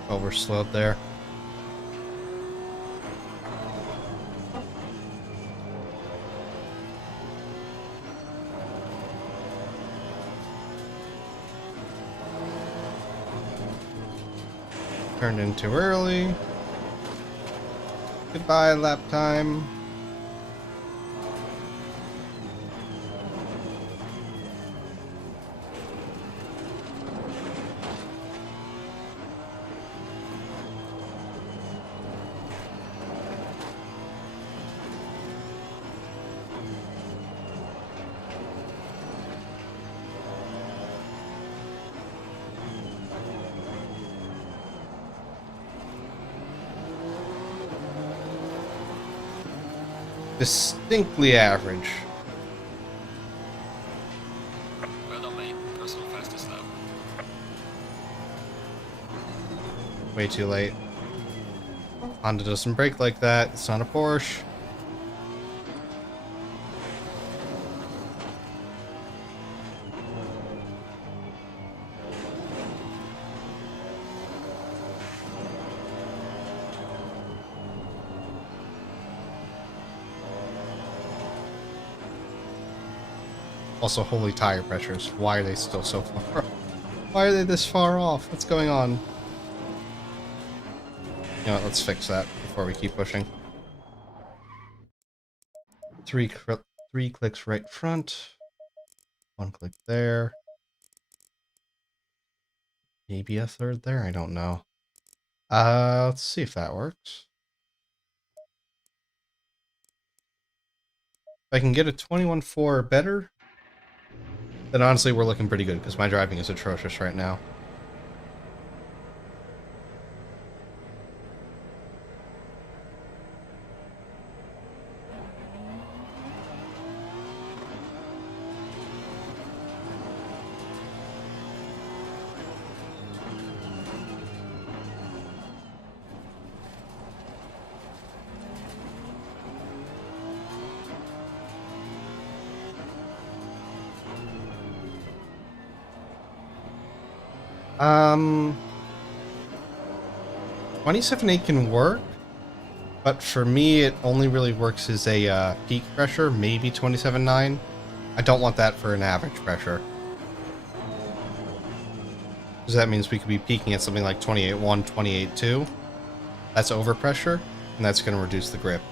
Overslowed there. Turned in too early. Goodbye, lap time. Distinctly average. Well done, mate. Personal fastest lap. Way too late. Honda doesn't brake like that. It's not a Porsche. Also, holy tire pressures. Why are they still so far? Why are they this far off? What's going on? You know what, let's fix that before we keep pushing. Three clicks right front. One click there. Maybe a third there? I don't know. Let's see if that works. If I can get a 21.4 or better, then honestly we're looking pretty good, because my driving is atrocious right now. Um, 27.8 can work, but for me it only really works as a peak pressure, maybe 27.9. I don't want that for an average pressure. Because that means we could be peaking at something like 28.1, 28.2. That's overpressure, and that's going to reduce the grip.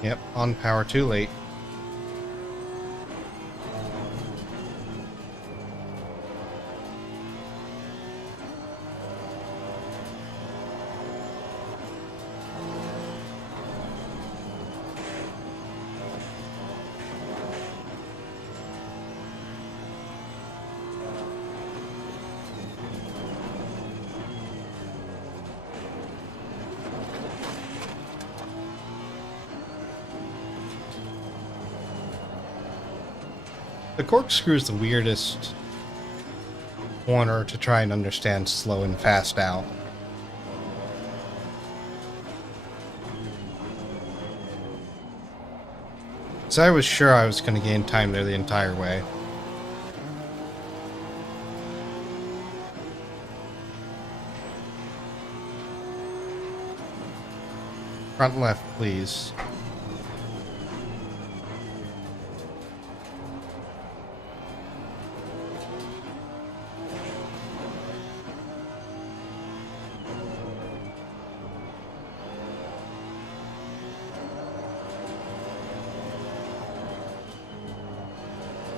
Yep, on power too late. The corkscrew is the weirdest corner to try and understand slow and fast out. So I was sure I was going to gain time there the entire way. Front left, please.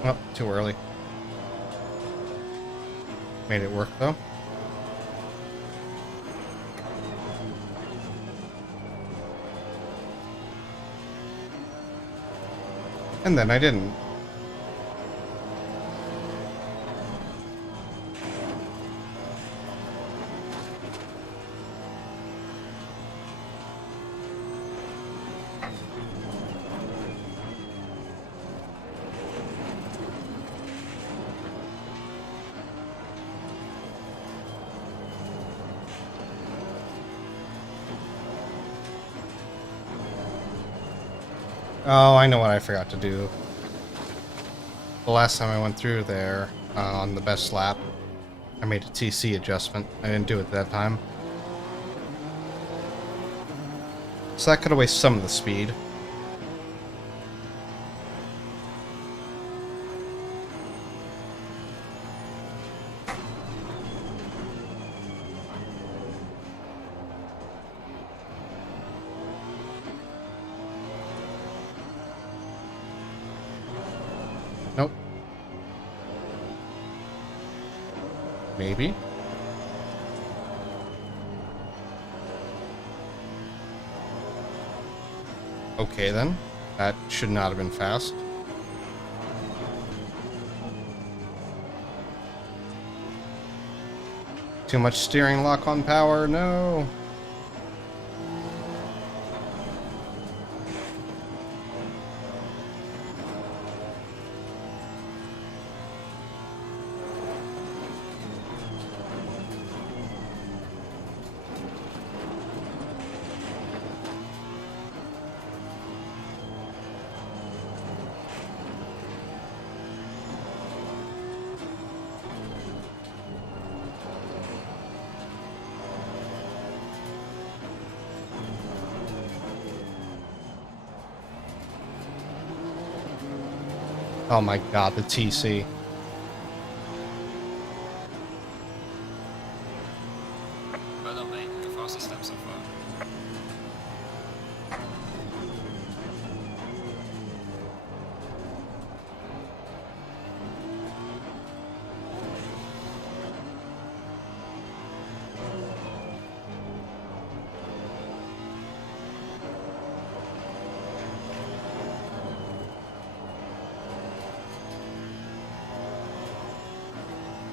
Oh, too early. Made it work, though. And then I didn't. Oh, I know what I forgot to do. The last time I went through there, on the best lap, I made a TC adjustment. I didn't do it that time. So that could have wasted some of the speed. Nope. Maybe. Okay then. That should not have been fast. Too much steering lock on power, no. Oh my god, the TC. Well done, mate. Your fastest lap so far.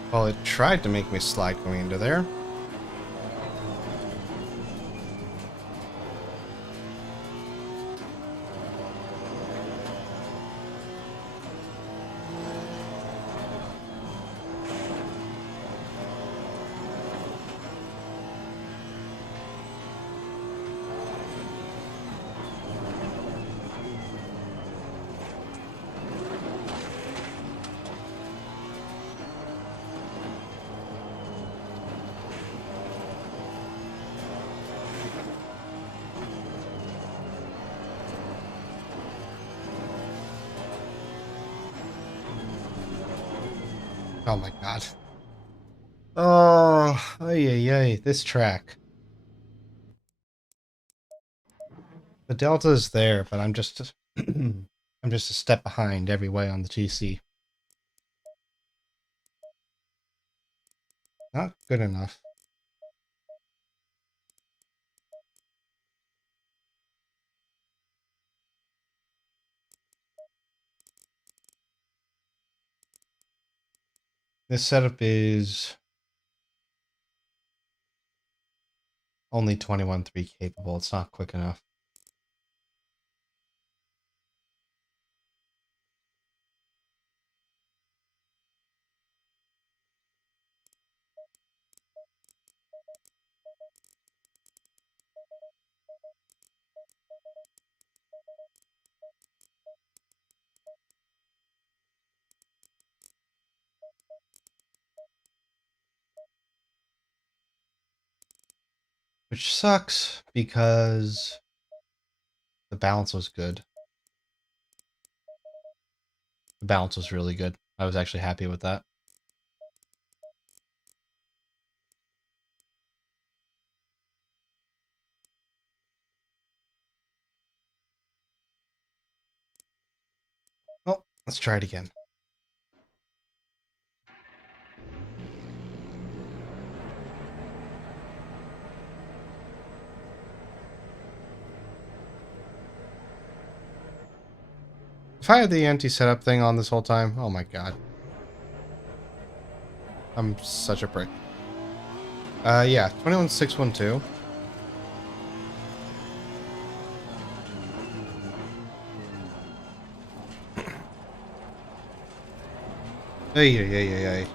Well, it tried to make me slide going into there. Oh my god. Oh, ay, ay, ay, this track. The delta is there, but I'm just I'm just a step behind every way on the GC. Not good enough. This setup is only 21.3 capable. It's not quick enough. Which sucks because the balance was good. The balance was really good. I was actually happy with that. Oh, let's try it again. If I had the anti-setup thing on this whole time, oh my god. I'm such a prick. Yeah, 21612. Hey.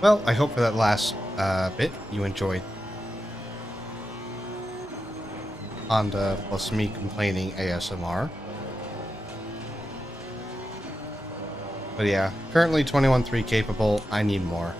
Well, I hope for that last bit you enjoyed Honda plus me complaining ASMR. But yeah, currently 21.3 capable. I need more.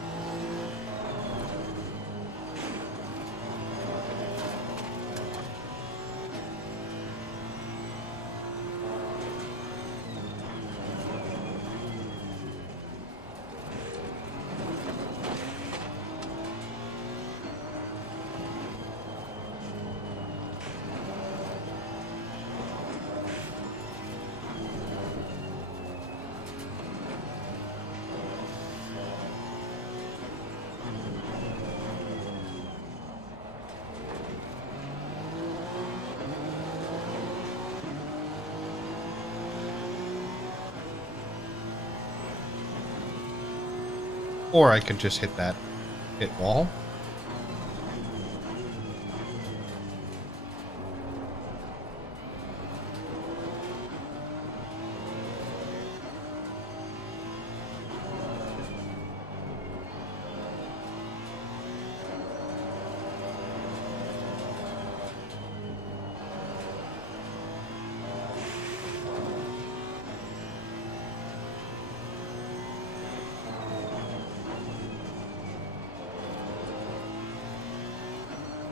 Or I could just hit that pit wall.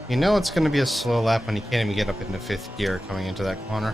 You know it's going to be a slow lap when you can't even get up into 5th gear coming into that corner.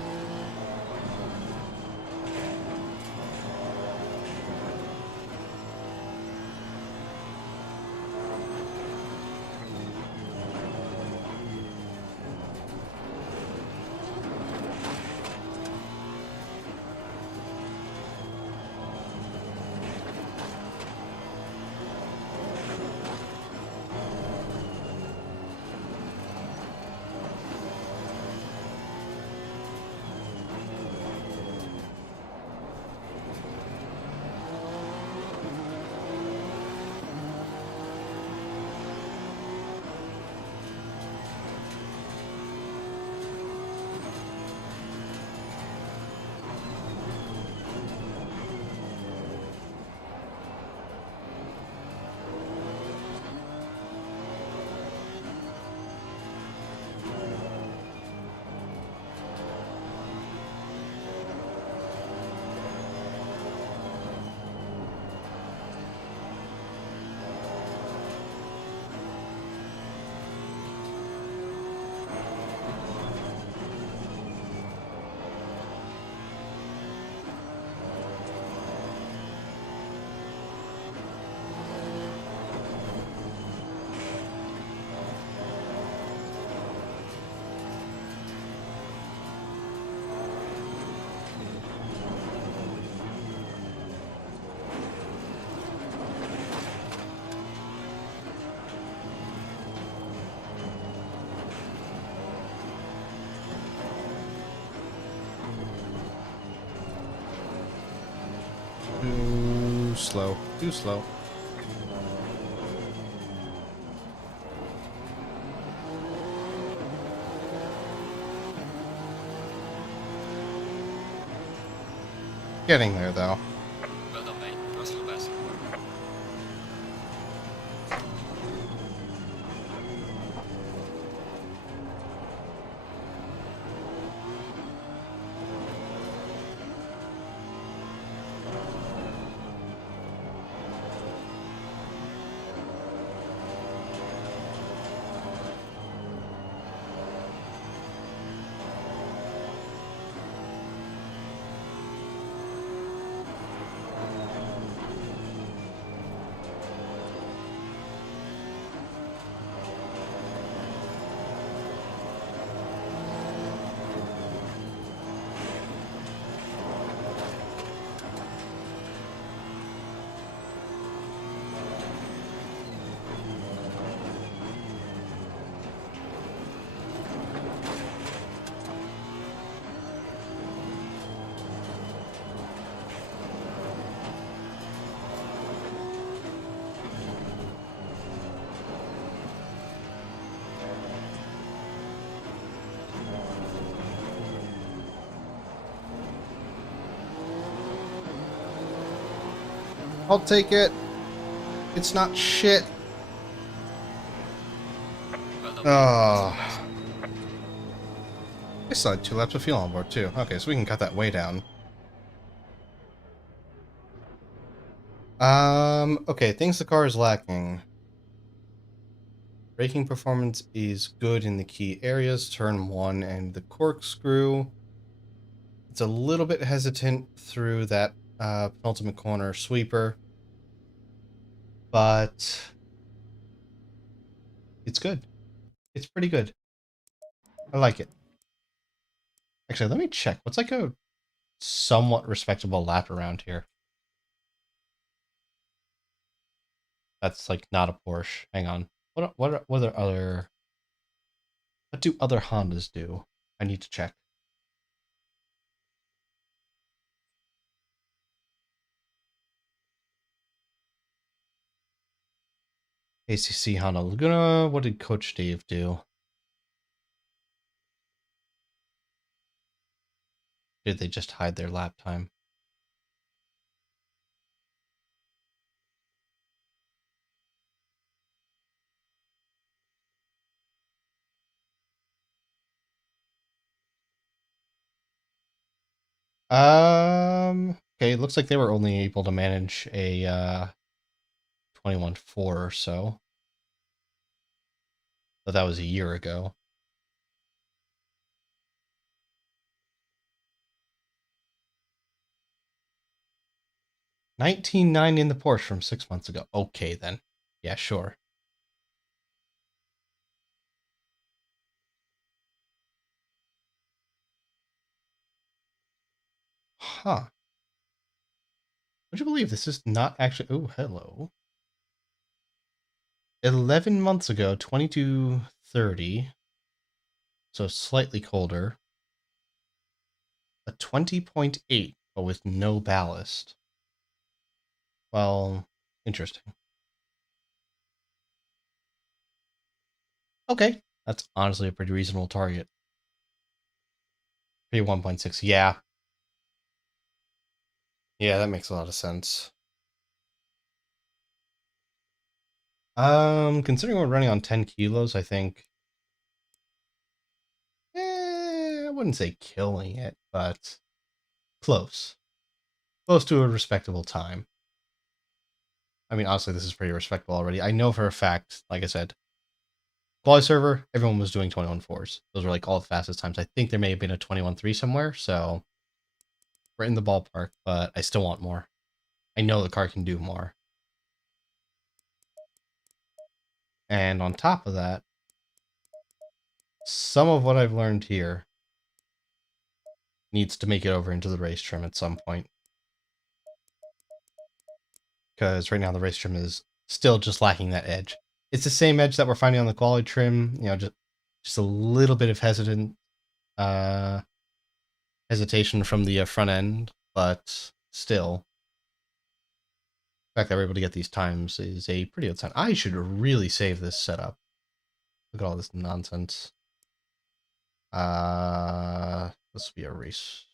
slow. Too slow. Getting there, though. Well done, mate. Personal best. I'll take it. It's not shit. Well done, mate. Oh. Personal best. I still had 2 laps of fuel on board, too. Okay, so we can cut that way down. Okay, things the car is lacking. Braking performance is good in the key areas, turn 1 and the corkscrew. It's a little bit hesitant through that penultimate corner sweeper, but it's good. It's pretty good. I like it. Actually, let me check. What's like a somewhat respectable lap around here? That's like not a Porsche. Hang on. What do other Hondas do? I need to check. ACC Honda Laguna. What did Coach Dave do? Did they just hide their lap time? Okay, it looks like they were only able to manage a 21.4 or so. But that was a year ago. $19.9 in the Porsche from 6 months ago. Okay, then. Yeah, sure. Huh. Would you believe this is not actually... Oh, hello. 11 months ago, 2230. So slightly colder. A 20.8, but with no ballast. Well, interesting. Okay, that's honestly a pretty reasonable target. Pretty 1.6, yeah. Yeah, that makes a lot of sense. Considering we're running on 10 kilos, I think... I wouldn't say killing it, but close. Close to a respectable time. I mean, honestly, this is pretty respectable already. I know for a fact, like I said, quality server, everyone was doing 21.4s. Those were like all the fastest times. I think there may have been a 21.3 somewhere, so we're in the ballpark, but I still want more. I know the car can do more. And on top of that, some of what I've learned here needs to make it over into the race trim at some point. Because right now the race trim is still just lacking that edge. It's the same edge that we're finding on the quality trim, you know, just a little bit of hesitation from the front end, but still. fact that we're able to get these times is a pretty good sign. I should really save this setup. Look at all this nonsense. This will be a race.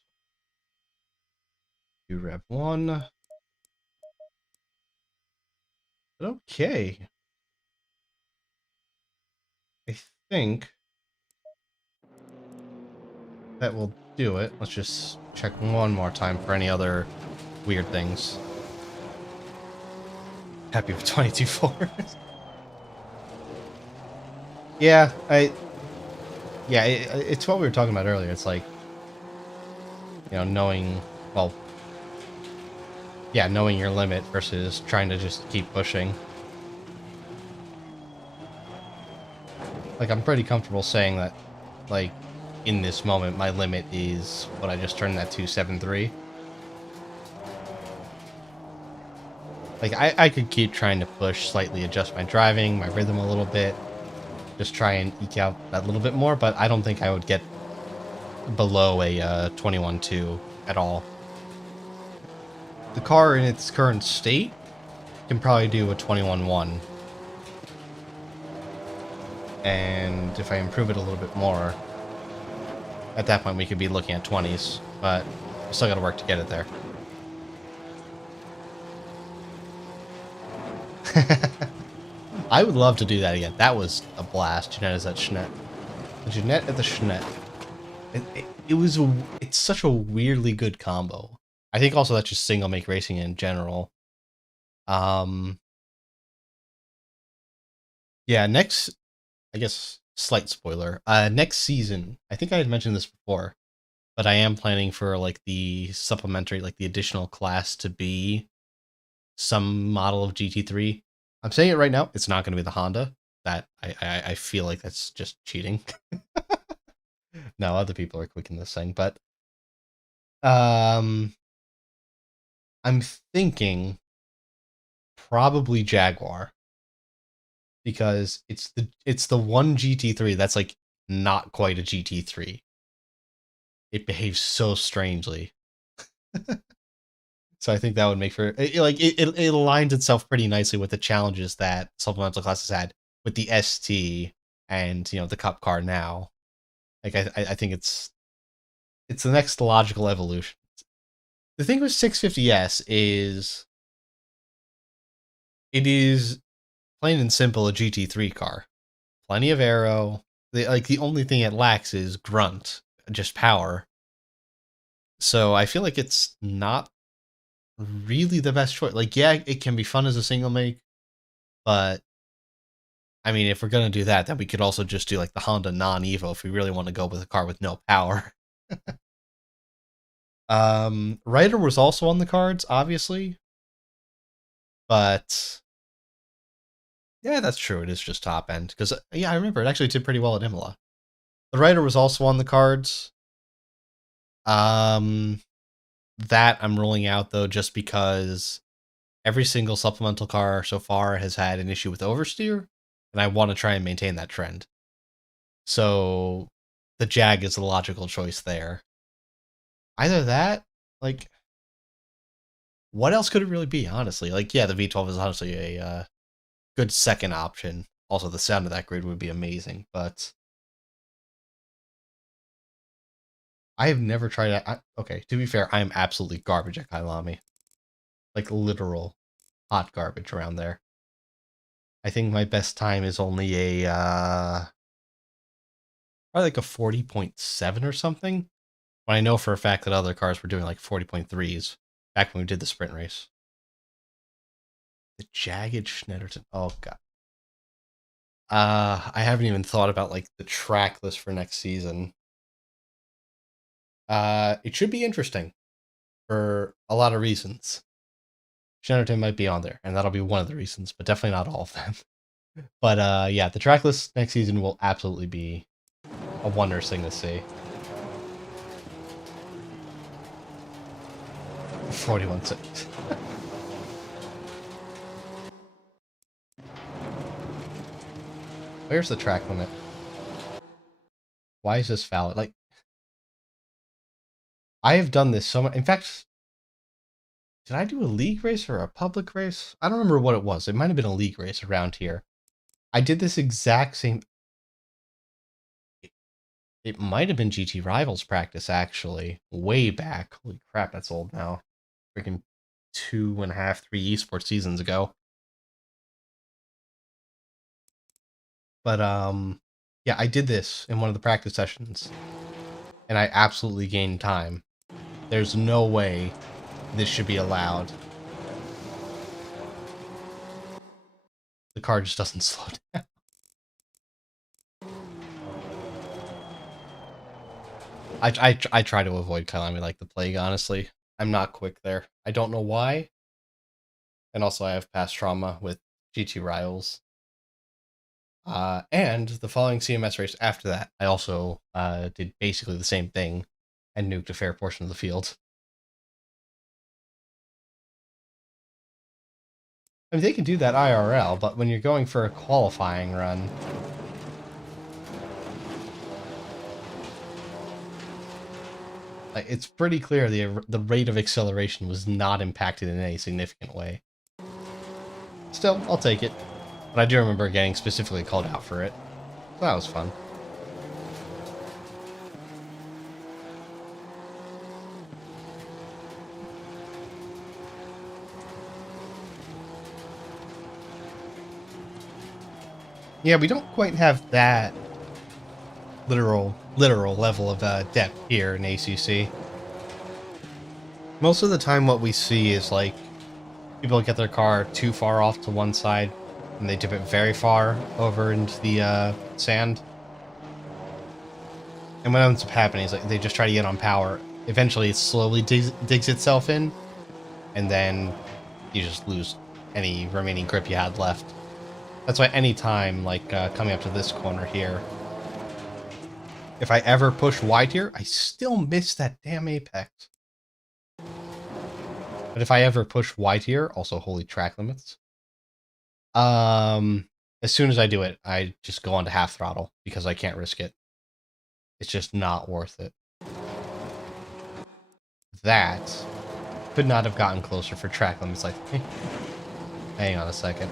Do rev 1. Okay. I think that will do it. Let's just check one more time for any other weird things. Happy with 22.4. Yeah, it's what we were talking about earlier. It's like, knowing, well, yeah, knowing your limit versus trying to just keep pushing. Like, I'm pretty comfortable saying that, like, in this moment, my limit is what I just turned that 273. Like, I could keep trying to push, slightly adjust my driving, my rhythm a little bit, just try and eke out that little bit more, but I don't think I would get below a 21.2 at all. The car in its current state can probably do a 21.1. And if I improve it a little bit more, at that point we could be looking at 20s, but we still gotta work to get it there. I would love to do that again. That was a blast. Jeanette is at Jeanette. Jeanette at the Jeanette. It's such a weirdly good combo. I think also that's just single make racing in general. Yeah, next, I guess, slight spoiler. Next season, I think I had mentioned this before, but I am planning for like the supplementary, like the additional class to be some model of GT3. I'm saying it right now, it's not going to be the Honda. That I feel like that's just cheating. No, other people are clicking this thing, but I'm thinking probably Jaguar, because it's the one GT3 that's like not quite a GT3. It behaves so strangely. So I think that would make for it aligns itself pretty nicely with the challenges that supplemental classes had with the ST and the Cup car now. Like I think it's the next logical evolution. The thing with 650S is it is plain and simple a GT3 car. Plenty of aero. The only thing it lacks is grunt, just power. So I feel like it's not really the best choice. Like, yeah, it can be fun as a single make, but I mean, if we're gonna do that, then we could also just do like the Honda non-Evo if we really want to go with a car with no power. Ryder was also on the cards, obviously, but yeah, that's true. It is just top end because yeah, I remember it actually did pretty well at Imola. The Ryder was also on the cards. That I'm ruling out though, just because every single supplemental car so far has had an issue with oversteer, and I want to try and maintain that trend. So the Jag is the logical choice there. Either that, like, what else could it really be, honestly? Like, yeah, the V12 is honestly a good second option. Also, the sound of that grid would be amazing, but I have never tried that. Okay, to be fair, I am absolutely garbage at Kailami. Like, literal hot garbage around there. I think my best time is only probably like a 40.7 or something. But I know for a fact that other cars were doing like 40.3s back when we did the sprint race. The jagged Schneiderton. Oh god. I haven't even thought about like the track list for next season. It should be interesting for a lot of reasons. Schneiderton might be on there, and that'll be one of the reasons, but definitely not all of them. But yeah, the track list next season will absolutely be a wondrous thing to see. 41.6. Where's the track limit? Why is this valid? Like, I have done this so much. In fact, Did I do a league race or a public race? I don't remember what it was. It might have been a league race around here. I did this exact same... It might have been GT Rivals practice, actually. Way back. Holy crap, that's old now. Freaking 2.5, 3 esports seasons ago. But, yeah, I did this in one of the practice sessions. And I absolutely gained time. There's no way this should be allowed. The car just doesn't slow down. I try to avoid Kalami like the plague, honestly. I'm not quick there. I don't know why. And also I have past trauma with GT Rivals. And the following CMS race after that, I also did basically the same thing and nuked a fair portion of the field. I mean, they can do that IRL, but when you're going for a qualifying run... It's pretty clear the rate of acceleration was not impacted in any significant way. Still, I'll take it. But I do remember getting specifically called out for it. So that was fun. Yeah, we don't quite have that literal level of depth here in ACC. Most of the time what we see is like people get their car too far off to one side and they dip it very far over into the sand. And what ends up happening is like they just try to get on power. Eventually it slowly digs itself in, and then you just lose any remaining grip you had left. That's why any time, like coming up to this corner here, if I ever push wide here, I still miss that damn apex. But if I ever push wide here, also holy track limits. As soon as I do it, I just go on to half throttle because I can't risk it. It's just not worth it. That could not have gotten closer for track limits like hang on a second.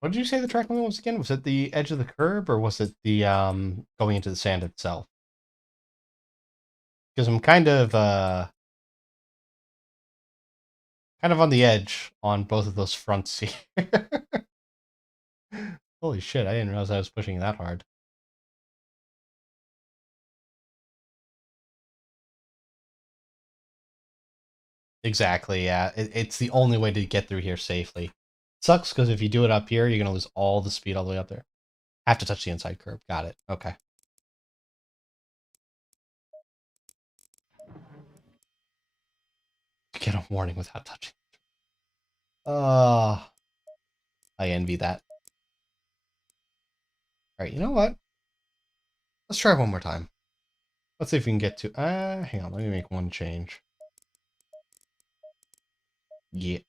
What did you say the track limit was again? Was it the edge of the curb or was it the going into the sand itself? Because I'm kind of on the edge on both of those fronts here. Holy shit, I didn't realize I was pushing that hard. Exactly, yeah. It's the only way to get through here safely. Sucks because if you do it up here, you're going to lose all the speed all the way up there. Have to touch the inside curb. Got it. Okay. Get a warning without touching. I envy that. Alright, you know what? Let's try one more time. Let's see if we can get to... hang on, let me make one change. Yet.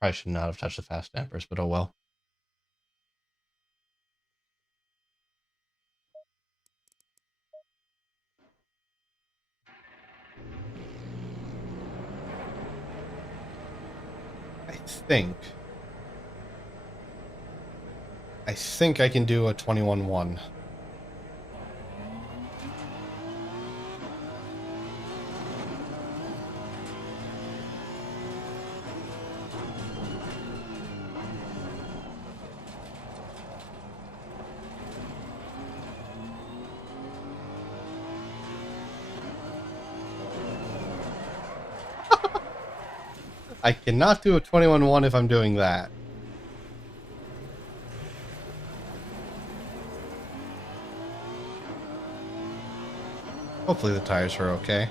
Probably should not have touched the fast dampers, but oh well. I think I can do a 21-1. I cannot do a 21-1 if I'm doing that. Hopefully the tires are okay.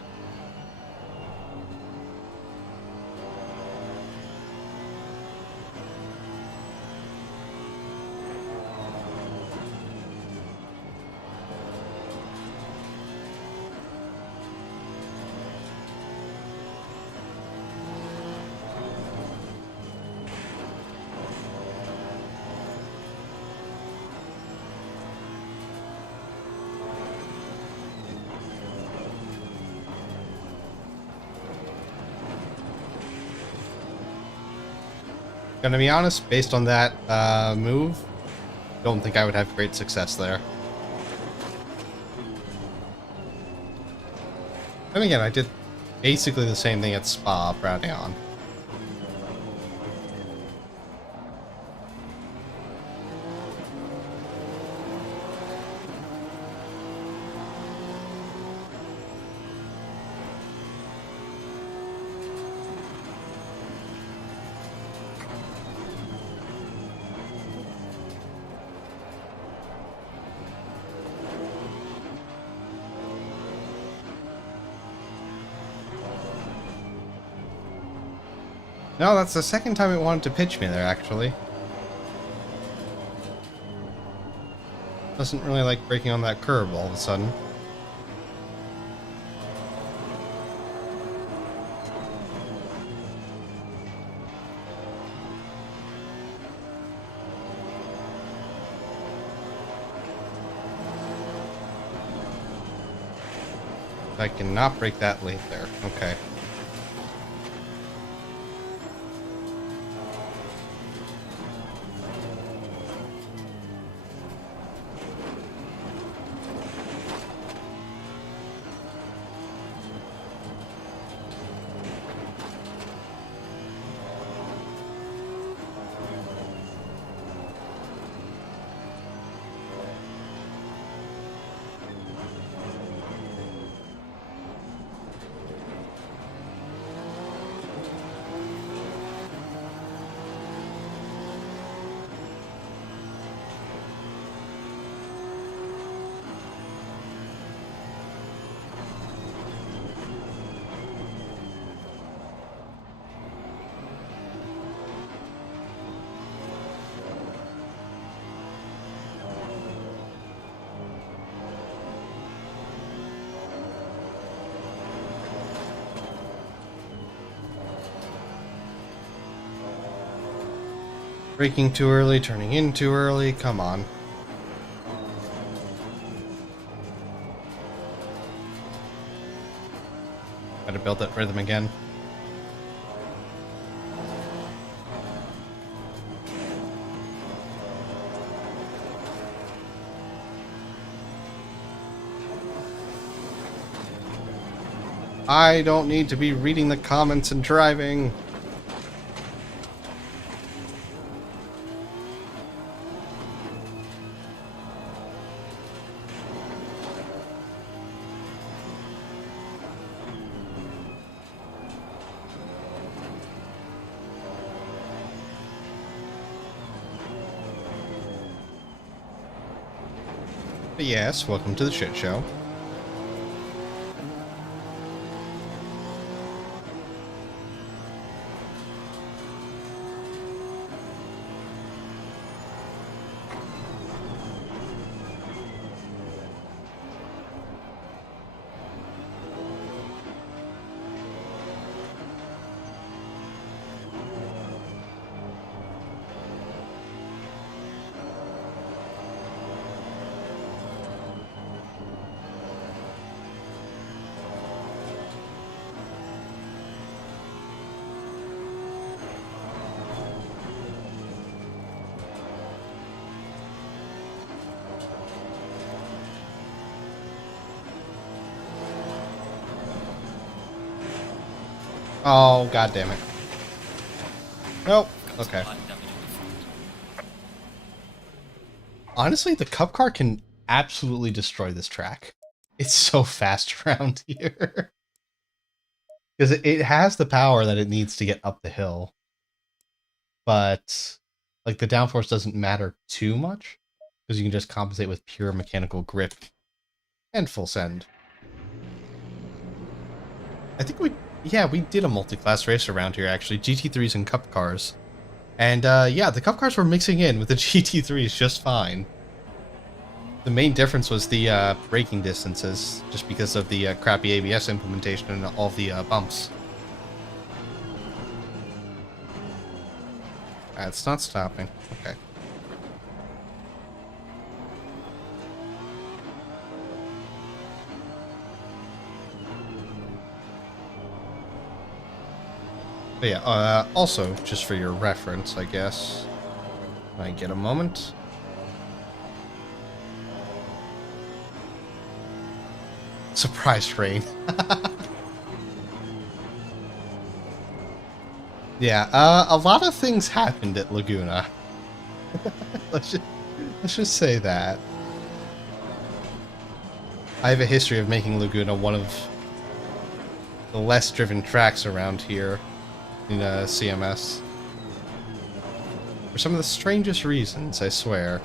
Gonna be honest, based on that move, don't think I would have great success there. And again, I did basically the same thing at Spa, routing on. No, that's the second time it wanted to pitch me there, actually. Doesn't really like breaking on that curb all of a sudden. I cannot break that late there. Okay. Braking too early, turning in too early, come on. Gotta build that rhythm again. I don't need to be reading the comments and driving. But yes, welcome to the shit show. Oh, god damn it. Nope. Okay. Honestly, the Cup car can absolutely destroy this track. It's so fast around here. Because it has the power that it needs to get up the hill. But, like, the downforce doesn't matter too much. Because you can just compensate with pure mechanical grip and full send. I think we did a multi-class race around here, actually. GT3s and Cup cars. And, yeah, the Cup cars were mixing in with the GT3s just fine. The main difference was the braking distances, just because of the crappy ABS implementation and all the bumps. It's not stopping. Okay. But yeah, also, just for your reference, I guess, when I get a moment. Surprise rain. Yeah, a lot of things happened at Laguna. let's just say that. I have a history of making Laguna one of the less driven tracks around here in CMS. For some of the strangest reasons, I swear.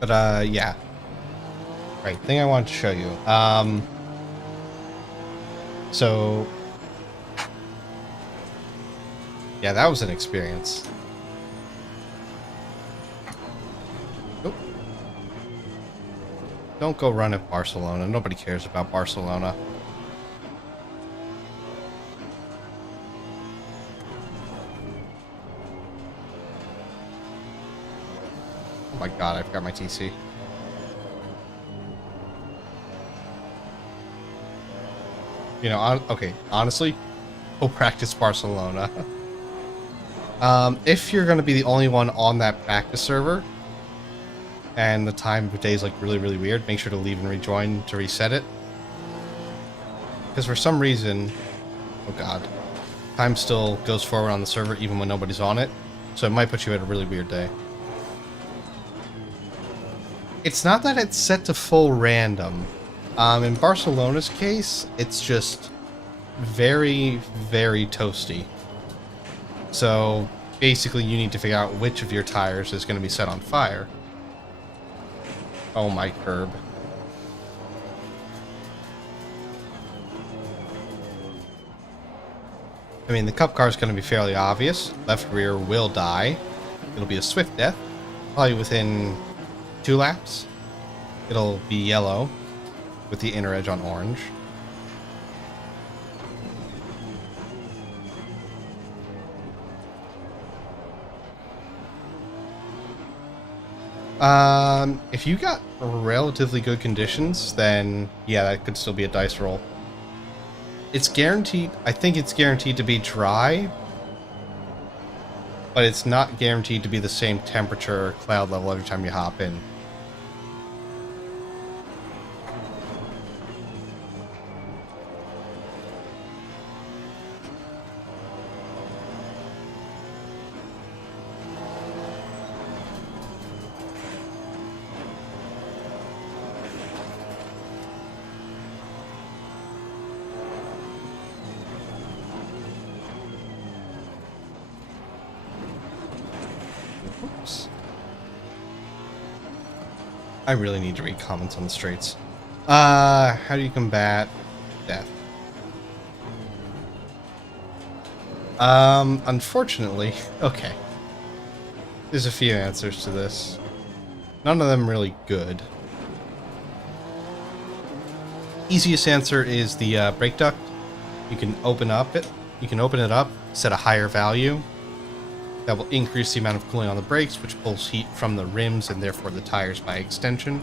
But, yeah. Right, thing I wanted to show you. So... yeah, that was an experience. Oh. Don't go run at Barcelona. Nobody cares about Barcelona. Oh my god, I forgot my TC. You know, okay, honestly, go practice Barcelona. If you're going to be the only one on that practice server, and the time of day is like really, really weird, make sure to leave and rejoin to reset it. Because for some reason, oh god, time still goes forward on the server even when nobody's on it, so it might put you at a really weird day. It's not that it's set to full random. In Barcelona's case, it's just very, very toasty. So basically you need to figure out which of your tires is going to be set on fire. Oh my curb. I mean, the cup car is going to be fairly obvious. Left rear will die. It'll be a swift death. Probably within 2 laps. It'll be yellow with the inner edge on orange. If you got relatively good conditions, then yeah, that could still be a dice roll. It's guaranteed, I think it's guaranteed to be dry, but it's not guaranteed to be the same temperature or cloud level every time you hop in. Oops. I really need to read comments on the straights. How do you combat death? Unfortunately, okay. There's a few answers to this. None of them really good. Easiest answer is the brake duct. You can open it up, set a higher value. That will increase the amount of cooling on the brakes, which pulls heat from the rims and therefore the tires by extension.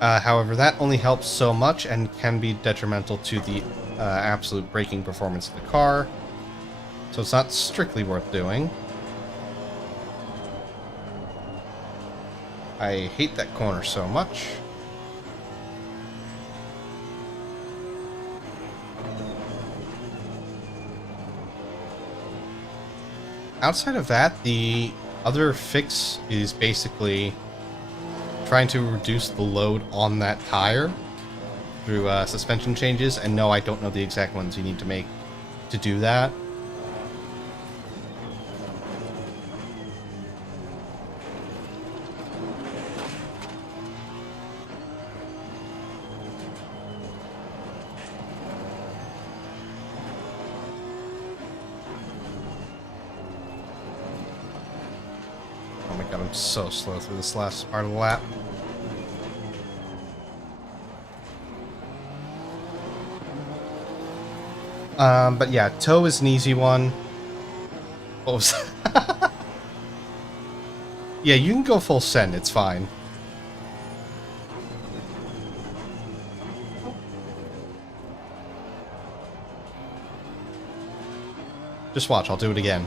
However, that only helps so much and can be detrimental to the absolute braking performance of the car. So it's not strictly worth doing. I hate that corner so much. Outside of that, the other fix is basically trying to reduce the load on that tire through suspension changes. And no, I don't know the exact ones you need to make to do that. so slow through this last part of the lap. But yeah, toe is an easy one. What was that? Yeah, you can go full send, it's fine. Just watch, I'll do it again.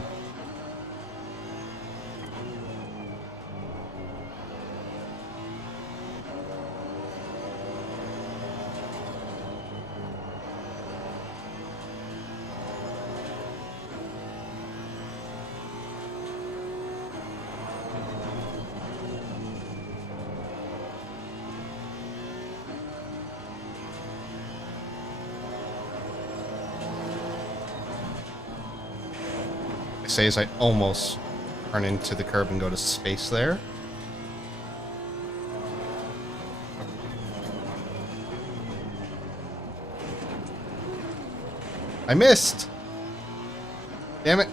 Say as I almost turn into the curb and go to space there. I missed! Damn it.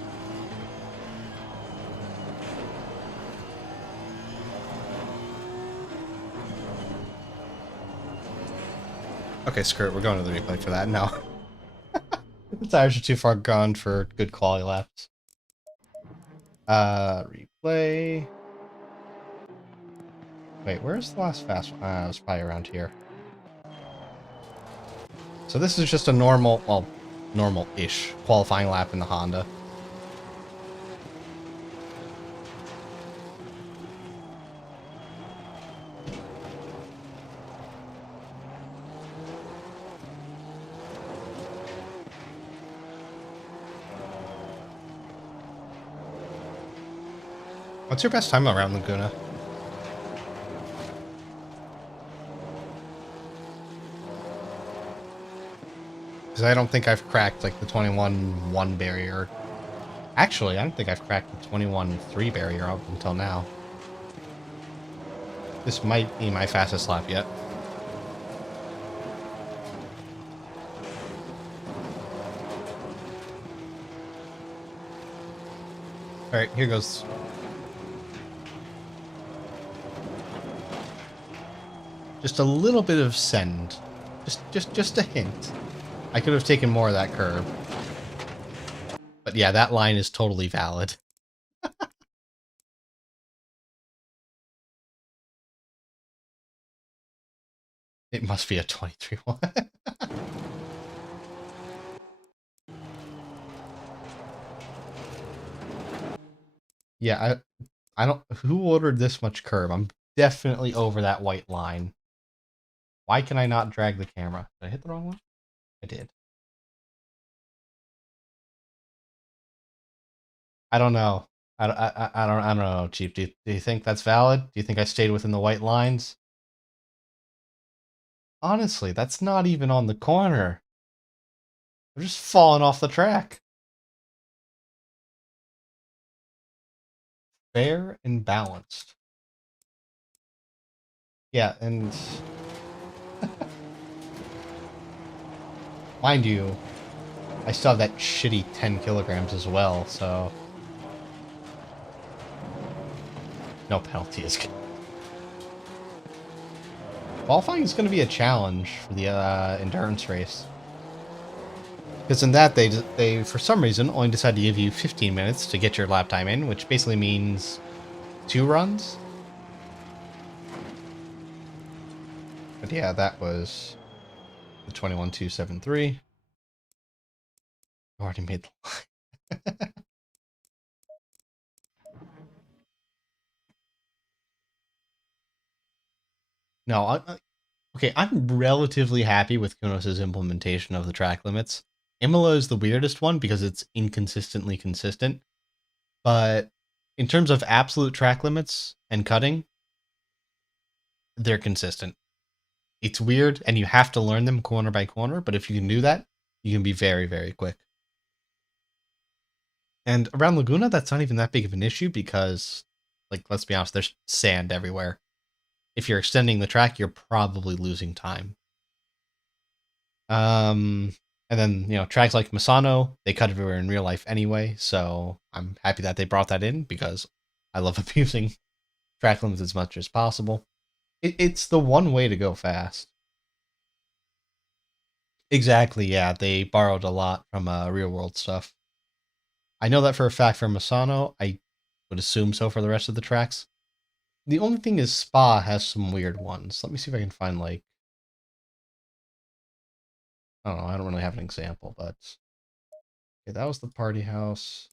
Okay, screw it, we're going to the replay for that now. The tires are too far gone for good quality laps. Replay. Wait, where's the last fast one? It was probably around here. So this is just a normal, well, normal-ish qualifying lap in the Honda. What's your best time around Laguna? Because I don't think I've cracked like the 21-1 barrier. Actually, I don't think I've cracked the 21-3 barrier up until now. This might be my fastest lap yet. Alright, here goes. Just a little bit of send. Just a hint. I could have taken more of that curve. But yeah, that line is totally valid. It must be a 23-1. Yeah, I don't... Who ordered this much curve? I'm definitely over that white line. Why can I not drag the camera? Did I hit the wrong one? I did. I don't know. I don't know, Chief. Do you think that's valid? Do you think I stayed within the white lines? Honestly, that's not even on the corner. I'm just falling off the track. Fair and balanced. Yeah, and... mind you, I still have that shitty 10 kilograms as well, so... no penalty is good. Qualifying is going to be a challenge for the endurance race. Because in that, they, for some reason, only decided to give you 15 minutes to get your lap time in, which basically means 2 runs. But yeah, that was the 21.273. Already made the line. No, okay, I'm relatively happy with Kunos' implementation of the track limits. Imola is the weirdest one because it's inconsistently consistent. But in terms of absolute track limits and cutting, they're consistent. It's weird, and you have to learn them corner by corner, but if you can do that, you can be very, very quick. And around Laguna, that's not even that big of an issue because, like, let's be honest, there's sand everywhere. If you're extending the track, you're probably losing time. And then, you know, tracks like Misano, they cut everywhere in real life anyway, so I'm happy that they brought that in because I love abusing track limits as much as possible. It's the one way to go fast. Exactly, yeah. They borrowed a lot from real world stuff. I know that for a fact for Misano. I would assume so for the rest of the tracks. The only thing is Spa has some weird ones. Let me see if I can find, like... I don't know, I don't really have an example, but... Okay, that was the party house.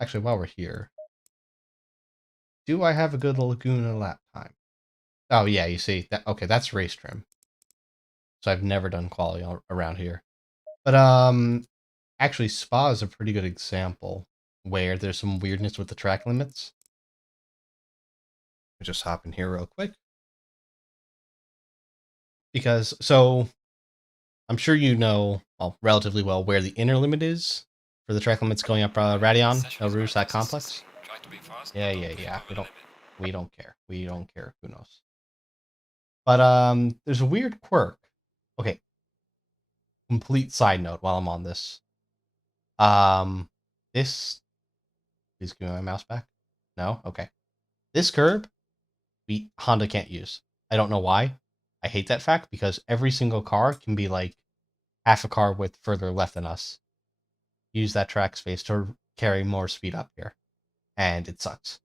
Actually, while we're here... Do I have a good Laguna lap time? Oh, yeah, you see. Okay, that's race trim. So I've never done quality around here. But, actually, Spa is a pretty good example where there's some weirdness with the track limits. I'll just hop in here real quick. Because, so, I'm sure you know, well, relatively well, where the inner limit is for the track limits going up Radion, El Rouge, that complex. Yeah. We don't care. We don't care. Who knows? But there's a weird quirk. Okay. Complete side note while I'm on this. This. Please give me my mouse back. No? Okay. This curb, Honda can't use. I don't know why. I hate that fact because every single car can be like half a car width further left than us. Use that track space to carry more speed up here. And it sucks.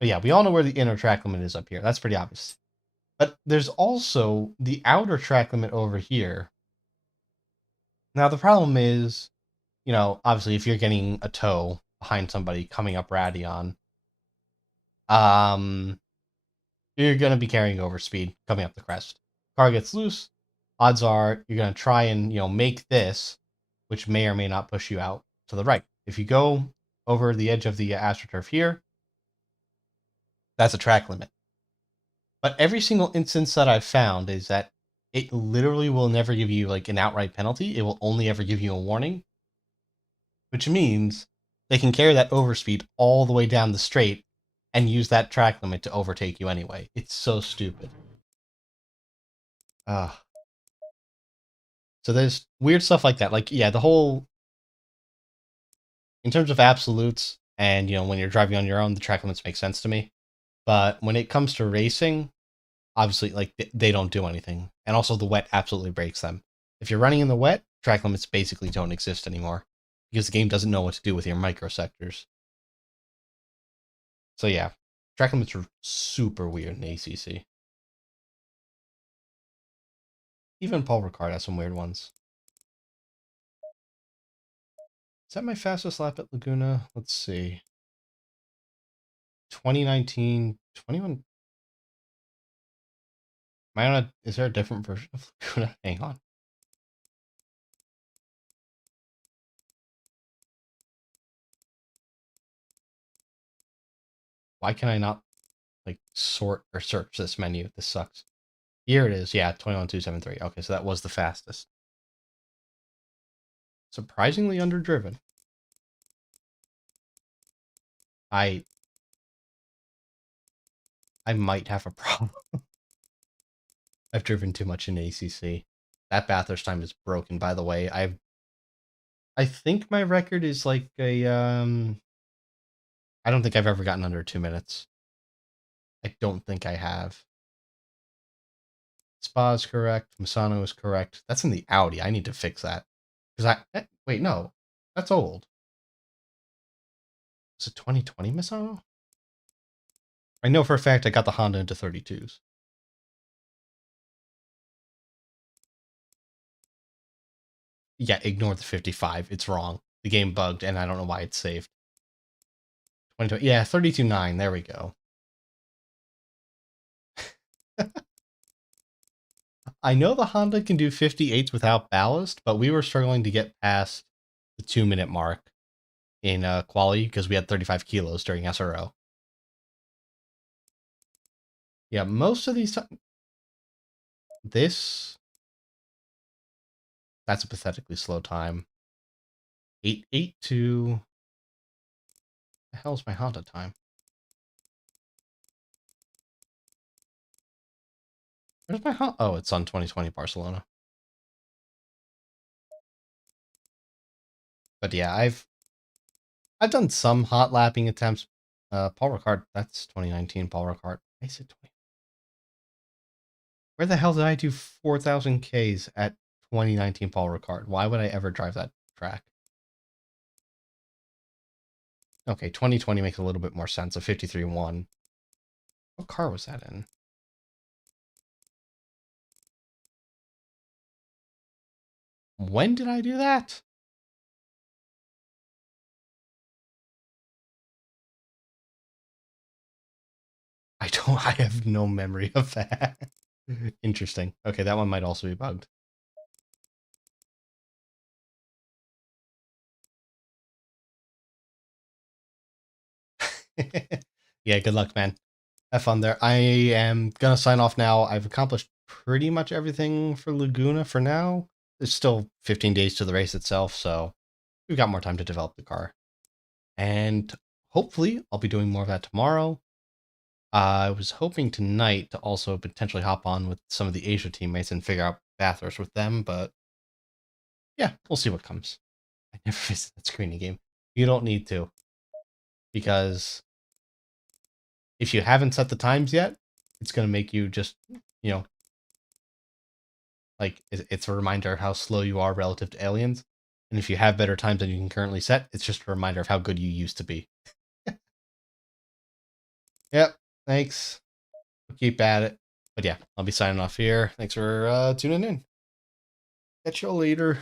But yeah, we all know where the inner track limit is up here. That's pretty obvious. But there's also the outer track limit over here. Now, the problem is, you know, obviously, if you're getting a tow behind somebody coming up Radion, you're going to be carrying over speed coming up the crest. Car gets loose, odds are you're going to try and, you know, make this, which may or may not push you out to the right. If you go over the edge of the AstroTurf here, that's a track limit. But every single instance that I've found is that it literally will never give you like an outright penalty. It will only ever give you a warning, which means they can carry that overspeed all the way down the straight and use that track limit to overtake you anyway. It's so stupid. So there's weird stuff like that. Like, yeah, the whole... In terms of absolutes, and, you know, when you're driving on your own, the track limits make sense to me. But when it comes to racing, obviously, like, they don't do anything. And also, the wet absolutely breaks them. If you're running in the wet, track limits basically don't exist anymore. Because the game doesn't know what to do with your microsectors. So yeah, track limits are super weird in ACC. Even Paul Ricard has some weird ones. Is that my fastest lap at Laguna? Let's see. 2019, 21. Am I on a... Is there a different version of Laguna? Hang on. Why can I not, like, sort or search this menu? This sucks. Here it is. Yeah, 21273. Okay, so that was the fastest. Surprisingly underdriven. I might have a problem. I've driven too much in ACC. That Bathurst time is broken, by the way. I think my record is like a I don't think I've ever gotten under 2 minutes. I don't think I have. Spa is correct. Misano is correct. That's in the Audi. I need to fix that. Wait, no. That's old. Is it 2020 Misano? I know for a fact I got the Honda into 32s. Yeah, ignore the 55. It's wrong. The game bugged, and I don't know why it's saved. 2020. Yeah, 32.9. There we go. I know the Honda can do 58s without ballast, but we were struggling to get past the 2-minute mark in quali because we had 35 kilos during SRO. Yeah, most of these times... That's a pathetically slow time. 882... The hell's my Honda time? Where's my Honda? Oh, it's on 2020 Barcelona. But yeah, I've done some hot lapping attempts, Paul Ricard. That's 2019 Paul Ricard. I said 20. Where the hell did I do 4,000 Ks at 2019 Paul Ricard? Why would I ever drive that track? Okay, 2020 makes a little bit more sense. A 53.1. What car was that in? When did I do that? I have no memory of that. Interesting. Okay, that one might also be bugged. Yeah, good luck, man. Have fun there. I am gonna sign off now. I've accomplished pretty much everything for Laguna for now. There's still 15 days to the race itself, so we've got more time to develop the car. And hopefully I'll be doing more of that tomorrow. I was hoping tonight to also potentially hop on with some of the Asia teammates and figure out Bathurst with them, but yeah, we'll see what comes. I never visited that screening game. You don't need to, because if you haven't set the times yet, it's going to make you just, you know, like it's a reminder of how slow you are relative to aliens. And if you have better times than you can currently set, it's just a reminder of how good you used to be. Yep. Thanks. Keep at it. But yeah, I'll be signing off here. Thanks for tuning in. Catch you later.